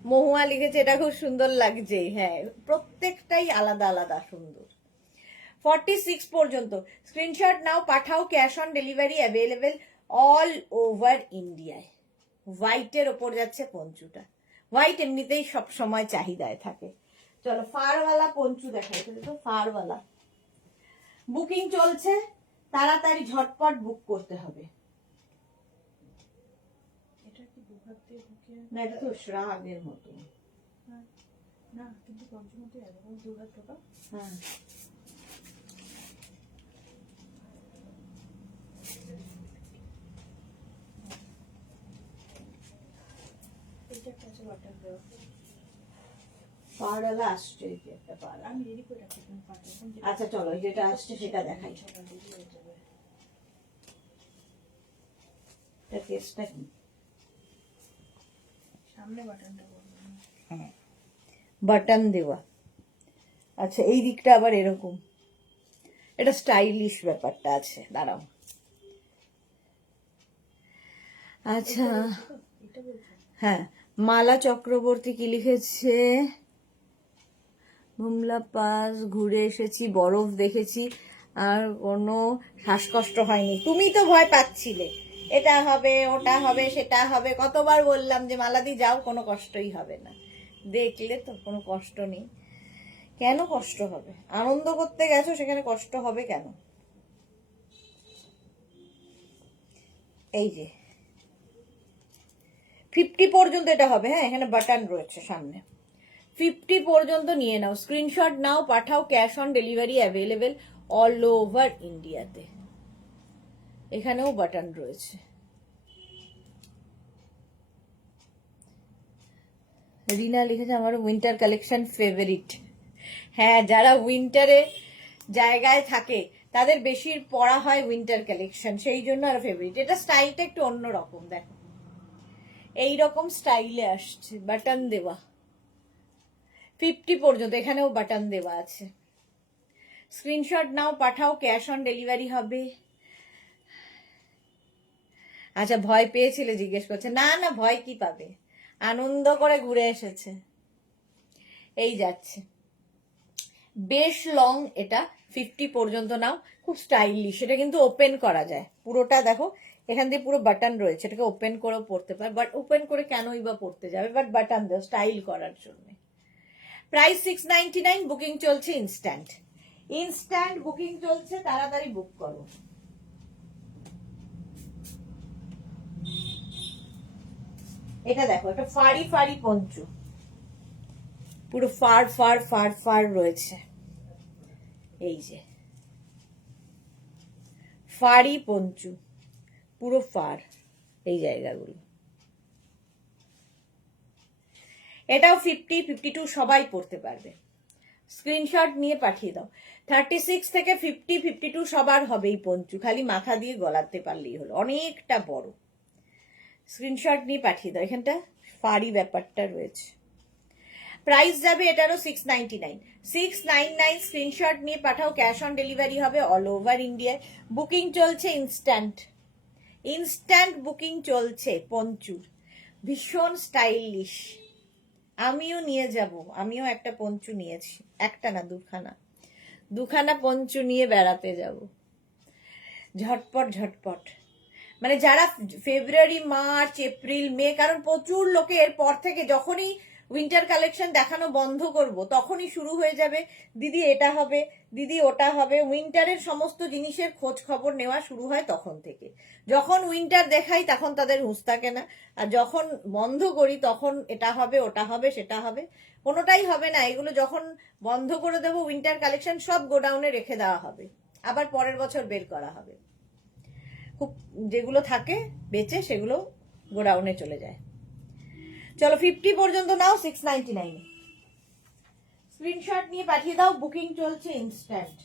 মহুয়া লিখেছে এটা খুব সুন্দর লাগছে, হ্যাঁ প্রত্যেকটাই আলাদা আলাদা সুন্দর। 46 পর্যন্ত স্ক্রিনশট নাও, পাঠাও, cash on delivery available all over ইন্ডিয়ায়। হোয়াইটের ওপর যাচ্ছে পঞ্চুটা, হোয়াইট এমনিতেই সব সময় চাহিদায় থাকে। চলো ফারওয়ালা পঞ্চু দেখাই, তো ফারওয়ালা বুকিং চলছে, তাড়াতাড়ি ঝটপট বুক করতে হবে। এটা কি দুহাত দিয়ে ঢুকে? না এটা তো শ্রাগের মতো। না কিন্তু পঞ্চমতে এরকম দুহাত ঢোকা। হ্যাঁ এটা একটা আছে বাটার দেওয়া। ফারওয়ালা আসছে, এই যে একটা পাড়। আমি রেডি করে রাখি, তুমি পাঠাও। আচ্ছা চলো, যেটা আসছে সেটা দেখাই। সকাল রেডি হয়ে যাবে। এটা কেসটা কি? সামনে বাটনটা করবো। হ্যাঁ বাটন দেওয়া। আচ্ছা এই দিকটা আবার এরকম, এটা স্টাইলিশ ব্যাপারটা আছে, দাঁড়াও। আচ্ছা এটা বলছো? হ্যাঁ, মালা চক্রবর্তী কি লিখেছে, মুমলা পাস ঘুরে এসেছি, বরফ দেখেছি, আর কোনো শ্বাসকষ্ট হয়নি। তুমি তো ভয় পাচ্ছিলে এটা হবে ওটা হবে সেটা হবে, কতবার বললাম যে মালাদি যাও, কোনো কষ্টই হবে না। দেখলে তো কোনো কষ্ট নেই। কেন কষ্ট হবে? আনন্দ করতে গেছো, সেখানে কষ্ট হবে কেন? এই যে 50 পর্যন্ত এটা হবে, হ্যাঁ এখানে বাটন রয়েছে সামনে। 50 পর্যন্ত নিয়ে নাও, স্ক্রিনশট নাও, পাঠাও, cash on delivery available all over ইন্ডিয়াতে। এখানেও বাটন রয়েছে। রিনা লিখেছে আমার উইন্টার কালেকশন ফেভারিট। হ্যাঁ যারা উইন্টারে জায়গায় থাকে তাদের বেশি পড়া হয় উইন্টার কালেকশন, সেই জন্য আর ফেভারিট। এটা স্টাইলটা একটু অন্যরকম, দেখো এইরকম স্টাইলে আসছে, বাটন দেওয়া। 50 পর্যন্ত, এখানেও বাটন দেওয়া আছে। স্ক্রিনশট নাও, পাঠাও, ক্যাশ অন ডেলিভারি হবে। আচ্ছা ভয় পেয়েছিলে জিজ্ঞেস করছে, না না ভয় কি পাবে, আনন্দ করে ঘুরে এসেছে। এই যাচ্ছে, বেশ লং, এটা 50 পর্যন্ত নাও, খুব স্টাইলিশ। এটা কিন্তু ওপেন করা যায় পুরোটা, দেখো এখান দিয়ে পুরো বাটন রয়েছে, এটাকে ওপেন করেও পড়তে পারে, বাট ওপেন করে কেনই বা পড়তে যাবে, বাট বাটন দাও স্টাইল করার জন্য। প্রাইস 699, বুকিং চলছে ইনস্ট্যান্ট, ইনস্ট্যান্ট বুকিং চলছে, তাড়াতাড়ি বুক করো। এটা দেখো, এটা ফাড়ি ফাড়ি পঞ্চু, পুরো ফার ফার ফার ফার রয়েছে। এই যে ফাড়ি পঞ্চু, পুরো ফার, এই জায়গাগুলো। এটাও 50, 52 সবাই পড়তে পারবে। স্ক্রিনশট নিয়ে পাঠিয়ে দাও। 36 থেকে 50, 52 সবার হবে এই পঞ্চু, খালি মাথা দিয়ে গলাতে পারলেই হলো, অনেকটা বড়। স্ক্রিনশট নিয়ে পাঠিয়ে দাও, এখানটা ফাড়ি ব্যাপারটা রয়েছে। প্রাইস যাবে এটারও 699, 699। স্ক্রিনশট নিয়ে পাঠাও, ক্যাশ অন ডেলিভারি হবে অল ওভার ইন্ডিয়ায়। বুকিং চলছে ইনস্ট্যান্ট, ইনস্ট্যান্ট বুকিং চলছে পঞ্চুর, ভীষণ স্টাইলিশ। আমিও নিয়ে যাব, আমিও একটা পঞ্চু নিয়েছি, একটা না দুখানা পঞ্চু নিয়ে বেড়াতে যাব, ঝটপট ঝটপট। মানে যারা ফেব্রুয়ারি, মার্চ, এপ্রিল, মে, কারণ প্রচুর লোকে এর পর থেকে যখনই উইন্টার কালেকশন দেখানো বন্ধ করব তখনই শুরু হয়ে যাবে দিদি এটা হবে, দিদি ওটা হবে। উইন্টারের সমস্ত জিনিসের খোঁজ খবর নেওয়া শুরু হয় তখন থেকে। যখন উইন্টার দেখাই তখন তাদের হুঁশ থাকে না, আর যখন বন্ধ করি তখন এটা হবে, ওটা হবে, সেটা হবে। কোনোটাই হবে না। এগুলো যখন বন্ধ করে দেবো উইন্টার কালেকশন সব গোডাউনে রেখে দেওয়া হবে, আবার পরের বছর বের করা হবে। খুব যেগুলো থাকে বেচে সেগুলো গোডাউনে চলে যায়। চলো 50 পর্যন্ত নাও 699 স্ক্রিনশট নিয়ে পাঠিয়ে দাও, বুকিং চলছে ইনস্ট্যান্ট।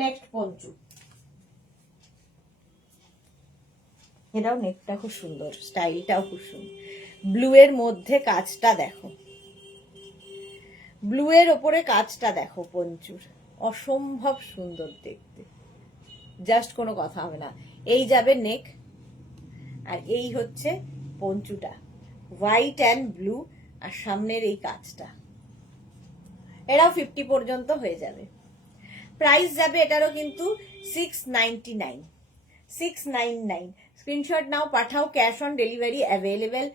নেক্সট পঞ্চু, এটাও নেকটা খুব সুন্দর, স্টাইলটাও খুব সুন্দর। ব্লু এর মধ্যে কাজটা দেখো, ব্লু এর ওপরে কাজটা দেখো পঞ্চুর, অসম্ভব সুন্দর দেখতে, জাস্ট কোনো কথা হবে না। এই যাবে নেক, আর এই হচ্ছে পঞ্চুটা, হোয়াইট অ্যান্ড ব্লু, আর সামনের এই কাজটা। এটাও 50 পর্যন্ত হয়ে যাবে। প্রাইস যাবে এটারও কিন্তু 699 699। স্ক্রিনশট নাও, পাঠাও, cash on delivery available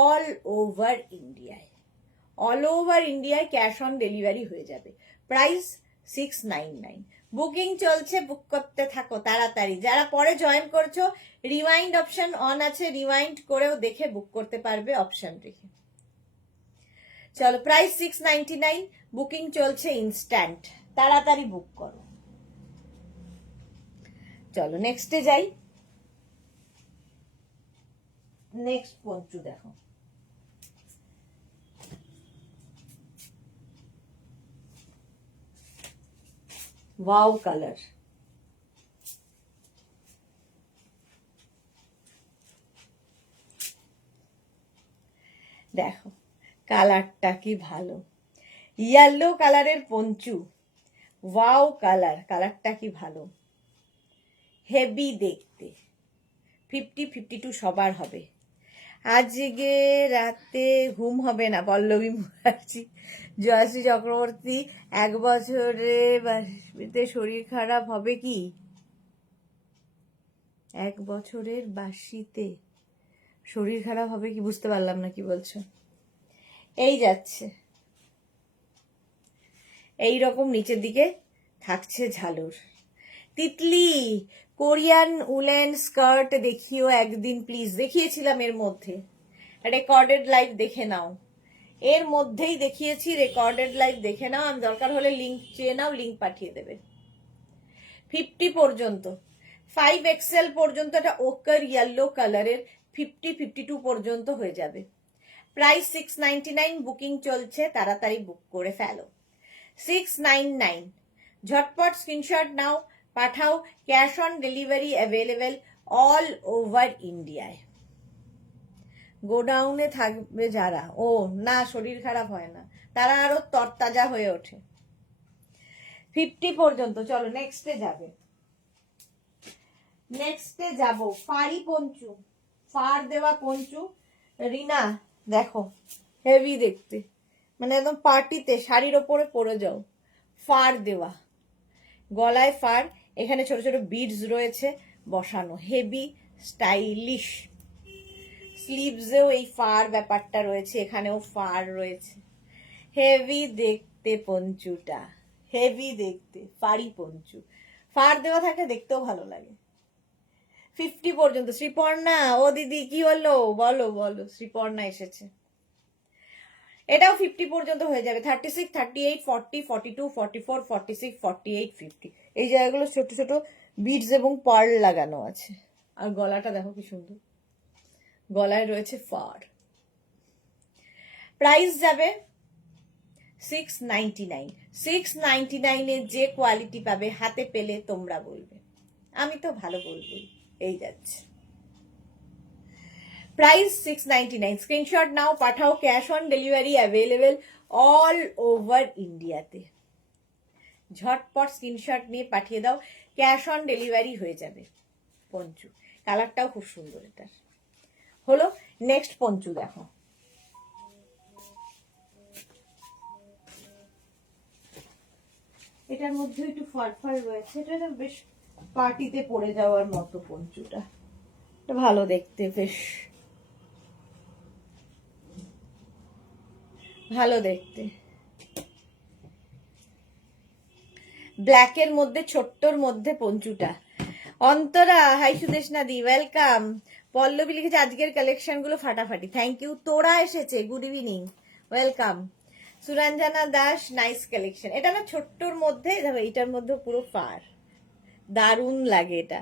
all over ইন্ডিয়ায়। অল ওভার ইন্ডিয়ায় ক্যাশ অন ডেলিভারি হয়ে যাবে। প্রাইস 699। বুকিং চলছে, বুক করতে থাকো তাড়াতাড়ি। যারা পরে জয়েন করছো, রিওয়াইন্ড অপশন অন আছে, রিওয়াইন্ড করেও দেখে বুক করতে পারবে অপশন রেখে। চলো, প্রাইস 699, বুকিং চলছে ইনস্ট্যান্ট, তাড়াতাড়ি বুক করো। চলো নেক্সটে যাই। নেক্সট পঞ্চু দেখো, ওয়াও কালার। দেখো কালারটা কি ভালো, ইয়েলো কালারের পঞ্চু, ওয়াও কালার, কালারটা কি ভালো, হেভি দেখতে। 50-52 সবার হবে। আজকে রাতে ঘুম হবে না, পল্লবী মুখার্জি। জয়শ্রী চক্রবর্তী, 1 বছরে বাসিতে শরীর খারাপ হবে কি? 1 বছরের বাসিতে শরীর খারাপ হবে কি? বুঝতে পারলাম না কি বলছো। এই যাচ্ছে, এই রকম নিচের দিকে থাকছে ঝালর। তিতলি, কোরিয়ান উলেন স্কার্ট দেখিও একদিন প্লিজ। দেখিয়েছিলাম এর মধ্যে, রেকর্ডেড লাইভ দেখে নাও। এর মধ্যেই দেখিয়েছি, রেকর্ডেড লাইভ দেখে নাও। আমি দরকার হলে লিঙ্ক চেয়ে নাও, লিঙ্ক পাঠিয়ে দেবে। 50 পর্যন্ত, 5XL পর্যন্ত, এটা ওকার ইয়েলো কালারের। 50-52 পর্যন্ত হয়ে যাবে। প্রাইস 699, বুকিং চলছে, তাড়াতাড়ি বুক করে ফেলো। 699, ঝটপট স্ক্রিনশট নাও, পাঠাও, cash on delivery available all over ইন্ডিয়ায়। গোডাউনে থাকবে যারা, ও না শরীর খারাপ হয় না, তারা আরো তরতাজা হয়ে ওঠে। 50 পর্যন্ত। চলো নেক্সটে যাবে, নেক্সটে যাব। ফাড়ি পঞ্চু, ফার দেওয়া পঞ্চু। রিনা দেখো, হেভি দেখতে, মানে একদম পার্টিতে শাড়ির ওপরে পরে যাও। ফার দেওয়া, গলায় ফার, এখানে ছোট ছোট বিডস রয়েছে বসানো, হেভি স্টাইলিশ। স্লিভসেও এই ফার ব্যাপারটা রয়েছে, এখানেও ফার রয়েছে। হেভি দেখতে পঞ্চুটা, হেভি দেখতে, ফাড়ি পঞ্চু। ফার দেওয়া থাকে, দেখতেও ভালো লাগে। 50 পর্যন্ত। শ্রীপর্ণা, ও দিদি কি হলো, বলো বলো। শ্রীপর্ণা এসেছে। এটাও 50 পর্যন্ত হয়ে যাবে। 36, 38, 40, 42, 44, 46, 48, 50। এই জায়গাগুলো ছোট ছোট বিডস এবং পার্ল লাগানো আছে। আর গলাটা দেখো কি সুন্দর, গলায় রয়েছে ফার। প্রাইস যাবে 699। 699 এর যে কোয়ালিটি পাবে, হাতে পেলে তোমরা বলবে, আমি তো ভালো বলবই। এই যাচ্ছে, প্রাইস 699। স্ক্রিনশট নাও, পাঠাও, cash on delivery available all over ইন্ডিয়াতে। ঝটপট স্ক্রিনশট নিয়ে পাঠিয়ে দাও, ক্যাশ অন ডেলিভারি হয়ে যাবে। পঞ্চু কালারটাও খুব সুন্দর এটার। হলো, নেক্সট পঞ্চু দেখো। এটার মধ্যে একটু ফার ফার রয়েছে, এটা বেশ পার্টিতে পরে যাওয়ার মতো পঞ্চুটা। এটা ভালো দেখতে, বেশ ভালো দেখতে। ব্ল্যাকের মধ্যে, ছোট্টর মধ্যে পঞ্চুটা। অন্তরা, হাই সুদেশনা দি, ওয়েলকাম। পল্লবী লিখেছে আজকের কালেকশন গুলো ফাটাফাটি, থ্যাংক ইউ। তোরা এসেছে, good evening, welcome. Suranjana Das, nice collection. এটা না ছোট্টর মধ্যে, দেখো এটার মধ্যে পুরো ফার, দারুণ লাগে এটা।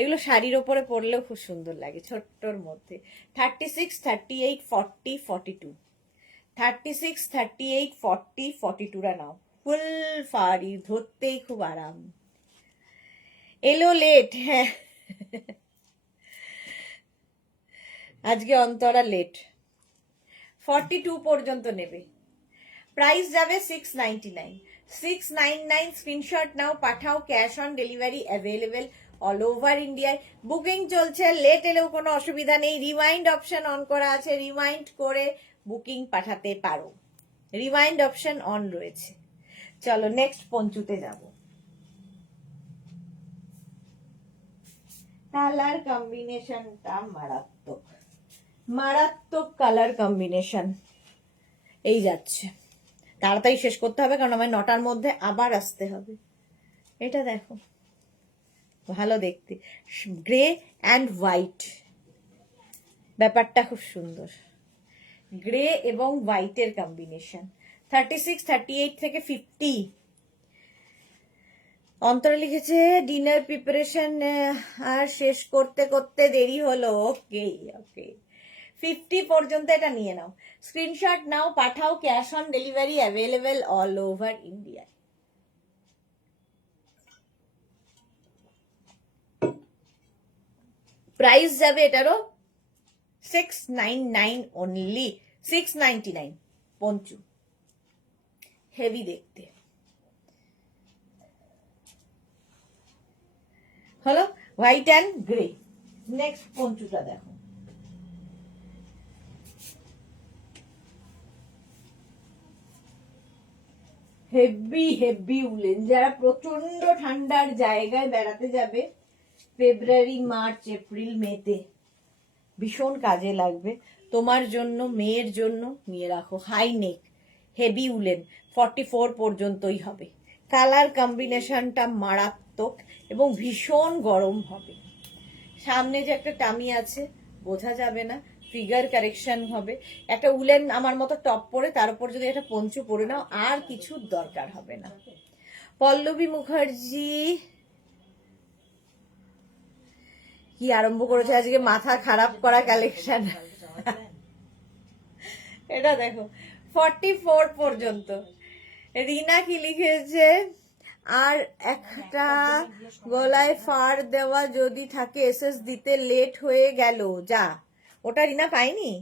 এগুলো শাড়ির ওপরে পরলেও খুব সুন্দর লাগে, ছোট্টর মধ্যে। 36, 38, 40, 42, 36, 38, 40, 42টা নাও, ফুল ফারি, ধরতেই খুব আরাম। এলো লেট, হ্যাঁ আজকে অন্তরা লেট। 42 পর্যন্ত নেবে, প্রাইস যাবে 699, 699। স্ক্রিনশট নাও, পাঠাও, cash on delivery available all over ইন্ডিয়ায়। বুকিং চলছে, লেট এলেও কোনো অসুবিধা নেই, রিমাইন্ড অপশন অন করা আছে, রিমাইন্ড করে বুকিং পাঠাতে পারো, রিমাইন্ড অপশন অন রয়েছে। চলো নেক্সট পঞ্চুতে যাব। কালার কম্বিনেশনটা মারাত্মক, মারাত্মক কালার কম্বিনেশন। এই যাচ্ছে, তাড়াতাড়ি শেষ করতে হবে কারণ আমার 9টার মধ্যে আবার আসতে হবে। এটা দেখো, ভালো দেখতে, গ্রে অ্যান্ড হোয়াইট, ব্যাপারটা খুব সুন্দর, গ্রে এবং হোয়াইটের কম্বিনেশন। 36, 38 থেকে 50। অন্তরা লিখেছে ডিনার প্রিপারেশন আর শেষ করতে করতে দেরি হলো। ওকে ওকে, 50 পর্যন্ত এটা নিয়ে নাও, স্ক্রিনশট নাও, পাঠাও, cash on delivery available all over India. Price যাবে এটারও 699 অনলি, 699 পঞ্চু, হেভি দেখতে। হলো হোয়াইট অ্যান্ড গ্রে। নেক্সট পঞ্চুটা দেখো, হেভি হেভি উলেন। যারা প্রচন্ড ঠান্ডার জায়গায় বেড়াতে যাবে ফেব্রুয়ারি, মার্চ, এপ্রিল, মেতে, ভীষণ কাজে লাগবে তোমার জন্য, মেয়ের জন্য নিয়ে রাখো। হাই নেক, হেভি উলেন, 44 পর্যন্তই হবে। কালার কম্বিনেশনটা মারাত্মক এবং ভীষণ গরম হবে। সামনে যে একটা টামি আছে বোঝা যাবে না, ফিগার কারেকশন হবে। একটা উলেন আমার মতো টপ পরে তার উপর যদি একটা পঞ্চু পরে নাও, আর কিছু দরকার হবে না। পল্লবী মুখার্জি কি আরম্ভ করেছে আজকে, মাথা খারাপ করা কালেকশন। এটা দেখো 44 পর্যন্ত। রিনা কি লিখেছে, আর একটা গলায় ফার দেওয়া যদি থাকে, এসএস দিতে লেট হয়ে গেল। যা, ওটা রিনা পাইনি,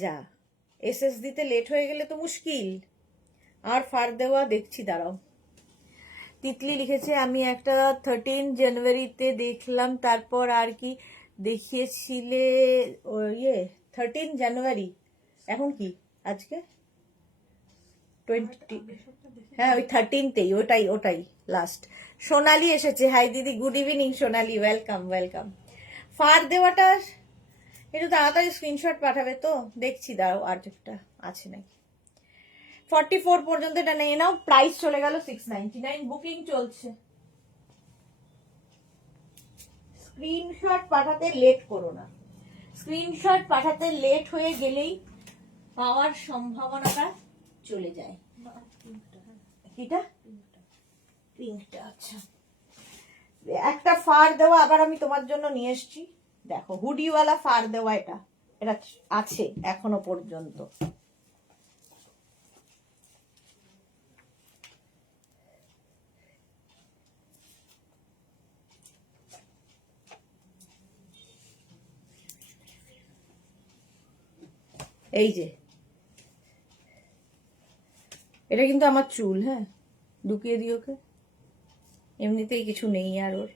যা, এসএস দিতে লেট হয়ে গেলে তো মুশকিল। আর ফার দেওয়া দেখছি, দাঁড়াও। তিতলি লিখেছে আমি একটা 13 জানুয়ারিতে দেখলাম, তারপর আর কি দেখিয়েছিলে? 13 জানুয়ারি, এখন কি আজকে 20, হ্যাঁ ওই 13তেই, ওটাই ওটাই লাস্ট। সোনালি এসেছে, হাই দিদি, গুড ইভিনিং সোনালি, ওয়েলকাম ওয়েলকাম। ফার দেওয়াটা একটু তাড়াতাড়ি স্ক্রিনশট পাঠাবে তো, দেখছি দাঁড়াও আর একটা আছে নাকি। 44 পর্যন্ত এটা নিয়ে নাও, প্রাইস চলে গেল 699, বুকিং চলছে। স্ক্রিনশট পাঠাতে লেট করো না, স্ক্রিনশট পাঠাতে লেট হয়ে গেলেই পাওয়ার সম্ভাবনাটা চলে যায়। এটা পিঙ্কটা, আচ্ছা। একটা ফার দেওয়া আবার আমি তোমার জন্য নিয়ে এসেছি, দেখো হুডিওয়ালা ফার দেওয়া, এটা এটা আছে এখনো পর্যন্ত। এই যে এটা কিন্তু আমার চুল, হ্যাঁ ঢুকিয়ে দিই ওকে, এমনিতেই কিছু নেই আর ওর।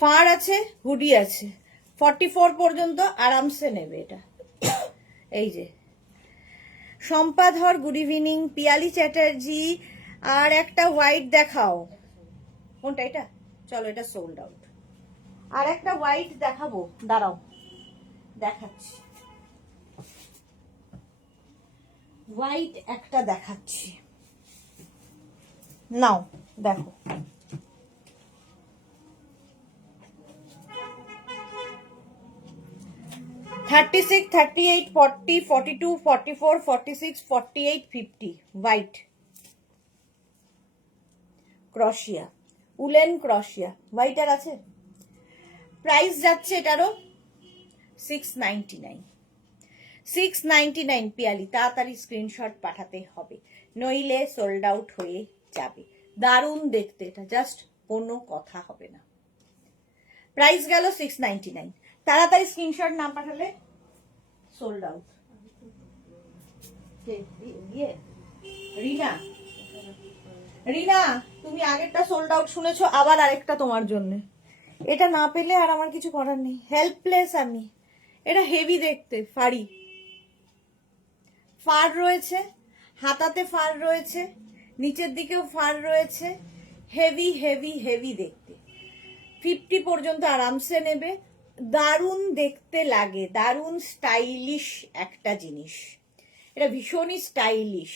ফার আছে, হুডি আছে, 44 পর্যন্ত আরামসে নেবে এটা। এই যে সম্পাধর, গুড ইভিনিং। পিয়ালি চ্যাটার্জি, আর একটা হোয়াইট দেখাও। কোনটা এটা? চলো এটা সোল্ড আউট, আর একটা হোয়াইট দেখাবো, দাঁড়াও দেখাচ্ছি। হোয়াইট একটা দেখাচ্ছি, নাও দেখো। 36, 38, 40, 42, 44, 46, 48, 50 হোয়াইট ক্রশিয়া, উলেন ক্রশিয়া হোয়াইট আর আছে। প্রাইস যাচ্ছে এটারও 699, 699 পিয়ালি। তাড়াতাড়ি স্ক্রিনশট পাঠাতে হবে, নইলে সোল্ড আউট হয়ে যাবে। দারুণ দেখতে এটা, জাস্ট কোনো কথা হবে না। প্রাইস গেল 699, তাড়াতাড়ি স্ক্রিনশট না পাঠালে সোল্ড আউট। রিনা, রিনা তুমি আগেরটা সোল্ড আউট শুনেছো, আবার আরেকটা তোমার জন্য। এটা না পেলে আর আমার কিছু করার নেই, হেল্পলেস আমি। এটা হেভি দেখতে, ফাড়ি ফার রয়েছে, হাতাতে ফার রয়েছে, নিচের দিকেও ফার রয়েছে, হেভি হেভি হেভি দেখতে। 50 পর্যন্ত আরামসে নেবে, দারুণ দেখতে লাগে, দারুণ স্টাইলিশ একটা জিনিস। এটা ভীষণই স্টাইলিশ,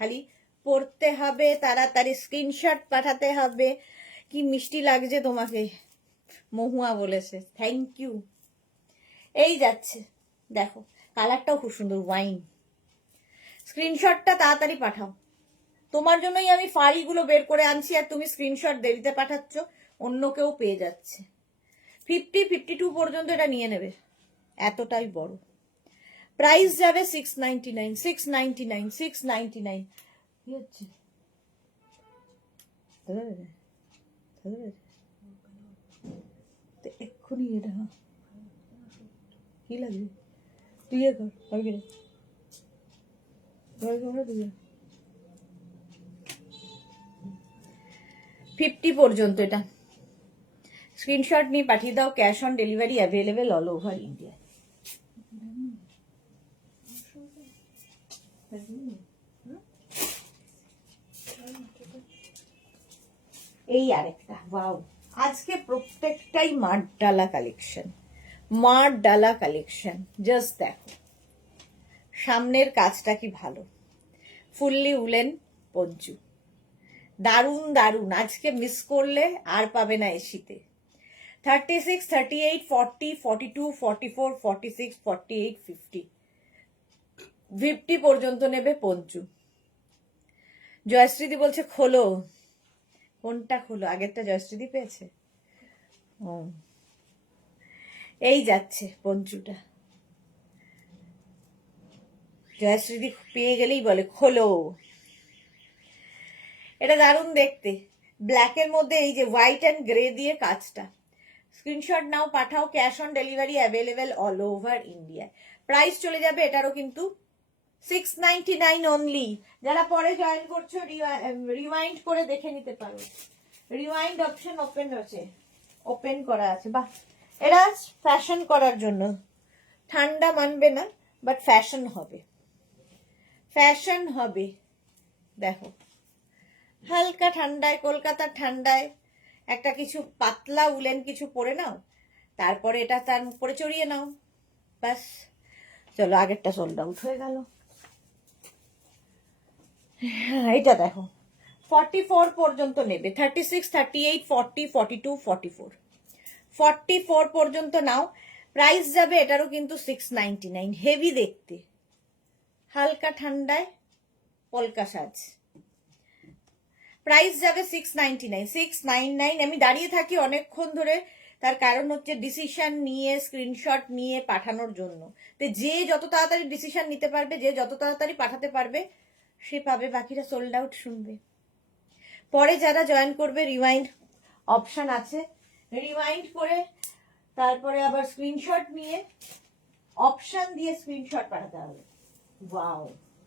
খালি পড়তে হবে, তাড়াতাড়ি স্ক্রিনশট পাঠাতে হবে। কি মিষ্টি লাগছে তোমাকে, মহুয়া বলেছে, থ্যাংক ইউ। এই যাচ্ছে, দেখো কালারটাও খুব সুন্দর, ওয়াইন। স্ক্রিনশটটা তাড়াতাড়ি পাঠাও, তোমার জন্যই আমি ফাড়িগুলো বের করে আনছি, আর তুমি স্ক্রিনশট দেরিতে পাঠাচ্ছ, অন্য কেউ পেয়ে যাচ্ছে। 50, 52 পর্যন্ত এটা নিয়ে নেবে, এতটাই বড়। প্রাইস যাবে 699, 699, 699। কি হচ্ছে এক্ষুনি এটা কি লাগবে, তুই এ কর, হবে কিনা 50 পর্যন্ত এটা। স্ক্রিনশট নিয়ে পাঠিয়ে দাও, cash on delivery available all over India. এই আরেকটা, ওয়াও, আজকে প্রত্যেকটাই মাঠ ডালা কালেকশন, মাঠ ডালা কালেকশন। জাস্ট দেখো সামনের কাজটা কি ভালো, ফুললি উলেন পঞ্চু, দারুণ দারুণ। আজকে মিস করলে আর পাবে না এসিতে। 36, 38, 40, 42, 44, 46, 48, 50 50 পর্যন্ত নেবে পঞ্চু। জয়শ্রীদি বলছে খোলো, কোনটা খোলো, আগেরটা জয়শ্রীদি পেয়েছে। ও এই যাচ্ছে পঞ্চুটা, জয়শ্রীদি পেয়ে গেলেই বলে খোলো। এটা দারুণ দেখতে, ব্ল্যাকের মধ্যে এই যে হোয়াইট অ্যান্ড গ্রে দিয়ে কাজটা। স্ক্রিনশট নাও, পাঠাও, cash on delivery available all over India. Price চলে যাবে এটারও কিন্তু 699 অনলি। যারা পরে জয়েন করছো রিওয়াইন্ড করে দেখে নিতে পারো, রিওয়াইন্ড অপশন ওপেন আছে, ওপেন করা আছে। বাহ, এটা ফ্যাশন করার জন্য, ঠান্ডা মানবে না, বাট ফ্যাশন হবে, ফ্যাশন হবে। দেখো হালকা ঠান্ডায়, কলকাতার ঠান্ডায় একটা কিছু পাতলা উলেন কিছু পরে নাও, তারপরে এটা তার উপরে চড়িয়ে নাও, ব্যাস। চলো আগেরটা সোল্ড আউট হয়ে গেল। এটা দেখো 44 পর্যন্ত নেবে, 36, 38, 40, 42, 44, 44 পর্যন্ত নাও। প্রাইস যাবে এটারও কিন্তু 699, হেভি দেখতে, হালকা ঠান্ডায় পলকা সাজ। প্রাইস যাবে 699, 699। আমি দাঁড়িয়ে থাকি অনেকক্ষণ ধরে, তার কারণ হচ্ছে ডিসিশন নিয়ে স্ক্রিনশট নিয়ে পাঠানোর জন্য। তো যে যত তাড়াতাড়ি ডিসিশন নিতে পারবে, যে যত তাড়াতাড়ি পাঠাতে পারবে, সে পাবে, বাকিরা সোল্ড আউট শুনবে। পরে যারা জয়েন করবে রিওয়াইন্ড অপশন আছে, রিওয়াইন্ড করে তারপরে আবার স্ক্রিনশট নিয়ে অপশন দিয়ে স্ক্রিনশট পাঠাতে হবে। ওয়াও,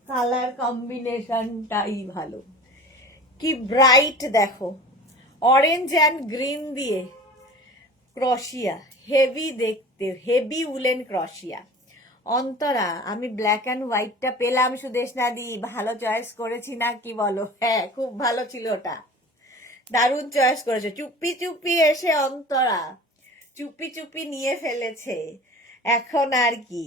কালার কম্বিনেশনটাই ভালো, কি ব্রাইট দেখো, অরেঞ্জ অ্যান্ড গ্রিন দিয়ে ক্রশিয়া, হেভি দেখতে, হেভি উলেন ক্রশিয়া। অন্তরা, আমি ব্ল্যাক অ্যান্ড হোয়াইটটা পেলাম সুদেশনা দি, ভালো চয়েস করেছি না কি বলো? হ্যাঁ, খুব ভালো ছিল ওটা, দারুণ চয়েস করেছো। চুপি চুপি এসে অন্তরা চুপি চুপি নিয়ে ফেলেছে, এখন আর কি।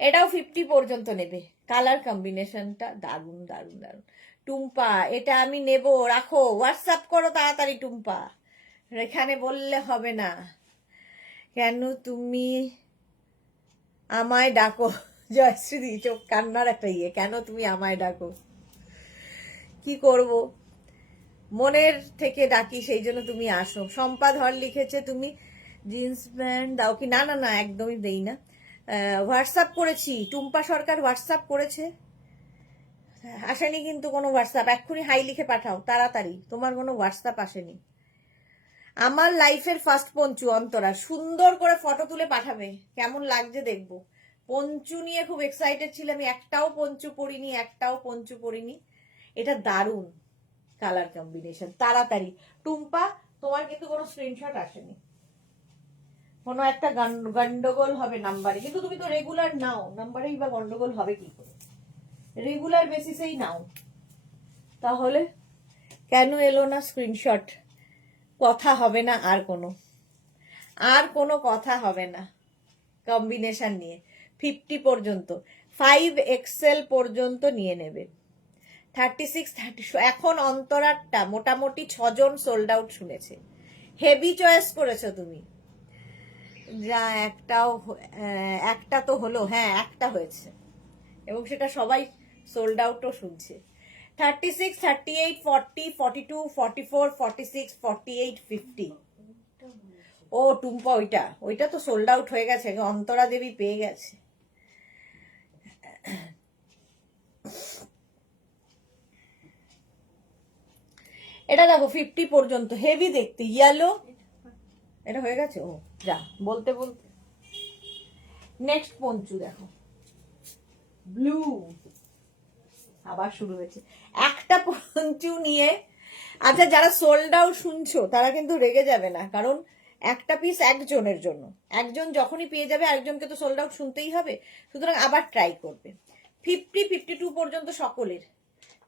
এটাও 50 পর্যন্ত নেবে। কালার কম্বিনেশনটা দারুণ দারুণ দারুণ। টুম্পা, এটা আমি নেব, রাখো, হোয়াটসঅ্যাপ করো তাড়াতাড়ি টুম্পা, এখানে বললে হবে না। কেন তুমি আমায় ডাকো, জয়শ্রী চোখ কান্নার একটা কেন তুমি আমায় ডাকো, কি করব, মনের থেকে ডাকি সেই জন্য তুমি আসো। শম্পা ধর লিখেছে তুমি জিন্স প্যান্ট দাও কি, না না না একদমই দেই না। হোয়াটসঅ্যাপ করেছি, টুম্পা সরকার হোয়াটসঅ্যাপ করেছে, আসেনি কিন্তু কোনো হোয়াটসঅ্যাপ। এক্ষুনি হাই লিখে পাঠাও তাড়াতাড়ি, তোমার কোনো হোয়াটসঅ্যাপ আসেনি। আমার লাইফের ফার্স্ট পঞ্চু অন্তরা, সুন্দর করে ফটো তুলে পাঠাবে, কেমন লাগছে দেখবো। পঞ্চু নিয়ে খুব এক্সাইটেড ছিলাম, আমি একটাও পঞ্চু পরিনি। এটা দারুণ কালার কম্বিনেশন। তাড়াতাড়ি টুম্পা, তোমার কিন্তু কোনো স্ক্রিনশট আসেনি, কোনো একটা গন্ডগোল হবে নাম্বারে, কিন্তু তুমি তো রেগুলার নাও, নাম্বারেই বা গন্ডগোল হবে কি করে, রেগুলার বেসিসেই নাও, তাহলে কেন এলো না স্ক্রিনশট? কথা হবে না আর কোনো কথা হবে না কম্বিনেশন নিয়ে। 50 পর্যন্ত, 5XL পর্যন্ত নিয়ে নেবে। 36, 30 এখন অন্তরারটা মোটামুটি 6 জন সোল্ড আউট শুনেছে। হেভি চয়েস করেছো তুমি, যা একটা তো হলো, হ্যাঁ একটা হয়েছে, এবং সেটা সবাই সোল্ড আউটও শুনছে। 36, 38, 40, 42, 44, 46, 48, 50। ও টুম্পা, ওইটা তো সোল্ড আউট হয়ে গেছে, অন্তরা দেবী পেয়ে গেছে। এটা দেখো 50 পর্যন্ত, হেভি দেখতে, ইয়েলো, এটা হয়ে গেছে। ও যা বলতে বলতে। নেক্সট পঞ্চু দেখো, ব্লু, আবার শুরু হয়েছে। একটা পঞ্চু নিয়ে, আচ্ছা যারা সোল্ড আউট শুনছো তারা কিন্তু রেগে যাবে না, কারণ একটা পিস একজনের জন্য, একজন যখনই পেয়ে যাবে আরেকজনকে তো সোল্ড আউট শুনতেই হবে, সুতরাং আবার ট্রাই করবে। 50, 52 পর্যন্ত সকলের,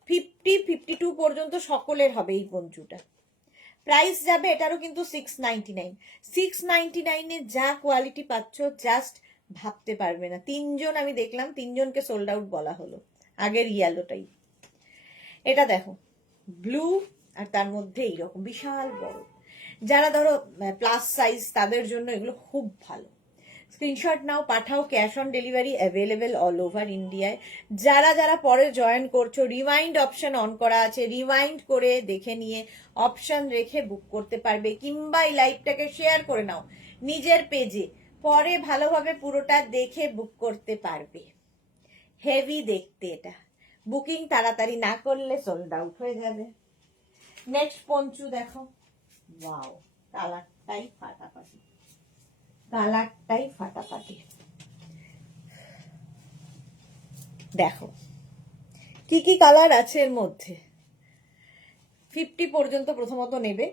50, 52 পর্যন্ত সকলের হবে এই পঞ্চুটা। প্রাইস যাবে এটারও কিন্তু 699। 699 যা কোয়ালিটি পাচ্ছ জাস্ট ভাবতে পারবে না। 3 জন আমি দেখলাম, 3 জনকে সোল্ড আউট বলা হলো, আগের ইয়েলোটাই। এটা দেখো ব্লু, আর তার মধ্যে এইরকম বিশাল বড়, যারা ধরো প্লাস সাইজ তাদের জন্য এগুলো খুব ভালো। স্ক্রিনশট নাও, পাঠাও, cash on delivery available all over ইন্ডিয়ায়। যারা পরে জয়েন করছো, রিমাইন্ড অপশন অন করা আছে, রিমাইন্ড করে দেখে নিয়ে অপশন রেখে বুক করতে পারবে, কিংবা এই লাইভটাকে শেয়ার করে নাও নিজের পেজে, পরে ভালোভাবে পুরোটা দেখে বুক করতে পারবে। হেভি দেখতে এটা, বুকিং তাড়াতাড়ি না করলে সোল্ড আউট হয়ে যাবে। নেক্সট পঞ্চু দেখো, ওয়াও, কালারটাই ফাটাফাটি, দেখো কি কি কালার আছে এর মধ্যে। 50 পর্যন্ত প্রথমত নেবে,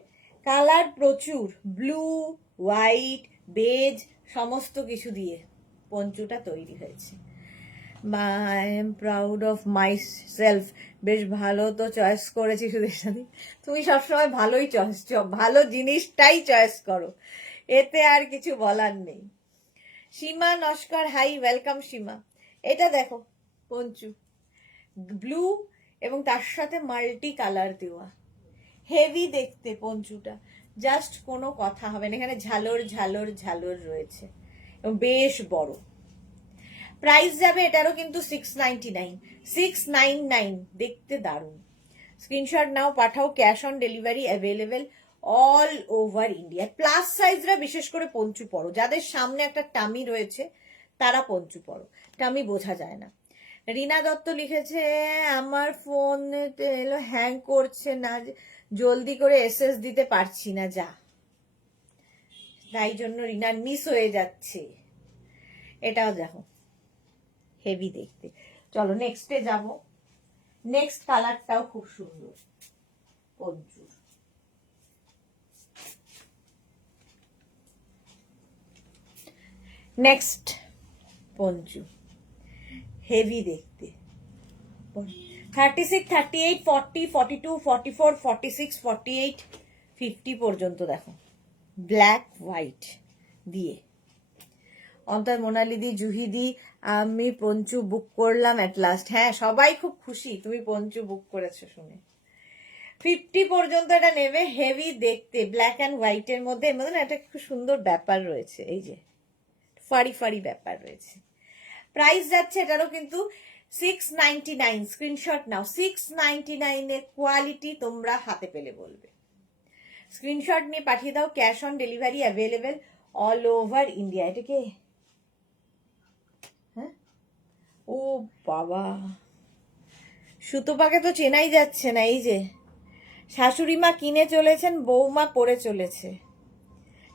কালার প্রচুর, ব্লু, হোয়াইট, বেজ, সমস্ত কিছু দিয়ে পঞ্চুটা তৈরি হয়েছে। I am proud of my self, বেশ ভালো তো চয়েস করেছি সুদেশাদি, তুমি সবসময় ভালো জিনিসটাই চয়েস করো, এতে আর কিছু বলার নেই। সীমা নস্কর, হাই, ওয়েলকাম সীমা। এটা দেখো পঞ্চু, ব্লু এবং তার সাথে মাল্টি কালার দেওয়া, হেভি দেখতে পঞ্চুটা, জাস্ট কোনো কথা হবে না, এখানে ঝালর রয়েছে এবং বেশ বড়। প্রাইস যাবে এটারও কিন্তু 699, 699, দেখতে দারুণ। স্ক্রিনশট নাও, পাঠাও, cash on delivery available all over India. Plus সাইজরা বিশেষ করে পঞ্চু পরো, যাদের সামনে একটা টামি রয়েছে তারা পঞ্চু পরো, টামি বোঝা যায় না। রিনা দত্ত লিখেছে আমার ফোন এলো, হ্যাং করছে না, জলদি করে এসএস দিতে পারছি না, যা তাই জন্য রিনার মিস হয়ে যাচ্ছে। এটাও দেখো হেভি দেখতে। চলো নেক্সটে যাব, নেক্সট কালারটাও খুব সুন্দর পঞ্চুর। নেক্সট পঞ্চু, হেভি দেখতে, 36, 38, 40, 42, 44, 46, 48, 50 পর্যন্ত দেখো, ব্ল্যাক হোয়াইট দিয়ে। অন্তর, মোনালিদি, জুহিদি, আমি পঞ্চু বুক করলাম অ্যাট লাস্ট। হ্যাঁ, সবাই খুব খুশি তুমি পঞ্চু বুক করেছো শুনে। 50 পর্যন্ত এটা নেবে। হেভি দেখতে, ব্ল্যাক অ্যান্ড হোয়াইটের মধ্যে, এর মধ্যে না একটা খুব সুন্দর ব্যাপার রয়েছে, এই যে ফাড়ি ফাড়ি ব্যাপার রয়েছে। প্রাইস যাচ্ছে এটারও কিন্তু 699। স্ক্রিনশট নাও। 699 এর কোয়ালিটি তোমরা হাতে পেলে বলবে। স্ক্রিনশট নিয়ে পাঠিয়ে দাও। Cash on delivery available all over India. এটাকে হ্যাঁ, ও বাবা, সুতোপাকে তো চেনাই যাচ্ছে না। এই যে শাশুড়ি মা কিনে চলেছেন, বৌমা পরে চলেছে।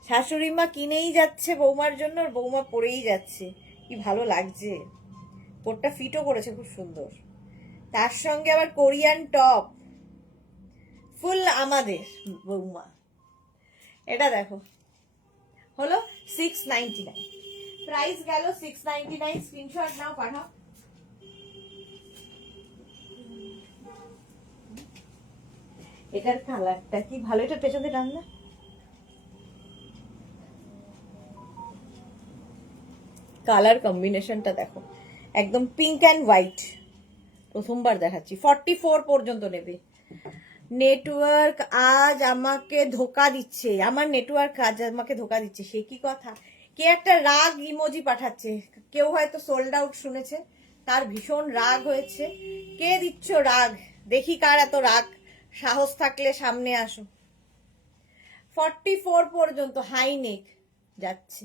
শাশুড়ি মা কিনেই যাচ্ছে বৌমার জন্য, আর বৌমা পরেই যাচ্ছে। কি ভালো লাগছে। কোটটা ফিটও করেছে খুব সুন্দর, তার সঙ্গে আবার কোরিয়ান টপ, ফুল আমাদের বৌমা। এটা দেখো, হলো 699। প্রাইস গেল 699। স্ক্রিনশট নাও, পাঠাও। এটার কালারটা কি ভালো, এটা পেছনে টান না। কালার কম্বিনেশনটা দেখো, একদম পিঙ্ক অ্যান্ড হোয়াইট। প্রথমবার দেখাচ্ছি। 44 পর্যন্ত নেবে। নেটওয়ার্ক আজ আমাকে ধোকা দিচ্ছে, আমার নেটওয়ার্ক আজ আমাকে ধোকা দিচ্ছে। সে কি কথা? কে একটা রাগ ইমোজি পাঠাচ্ছে। কেউ হয়তো সোল্ড আউট শুনেছে, তার ভীষণ রাগ হয়েছে। কে দিচ্ছ রাগ? দেখি কার এত রাগ। সাহস থাকলে সামনে আসো। 44 পর্যন্ত হাই নেক যাচ্ছে।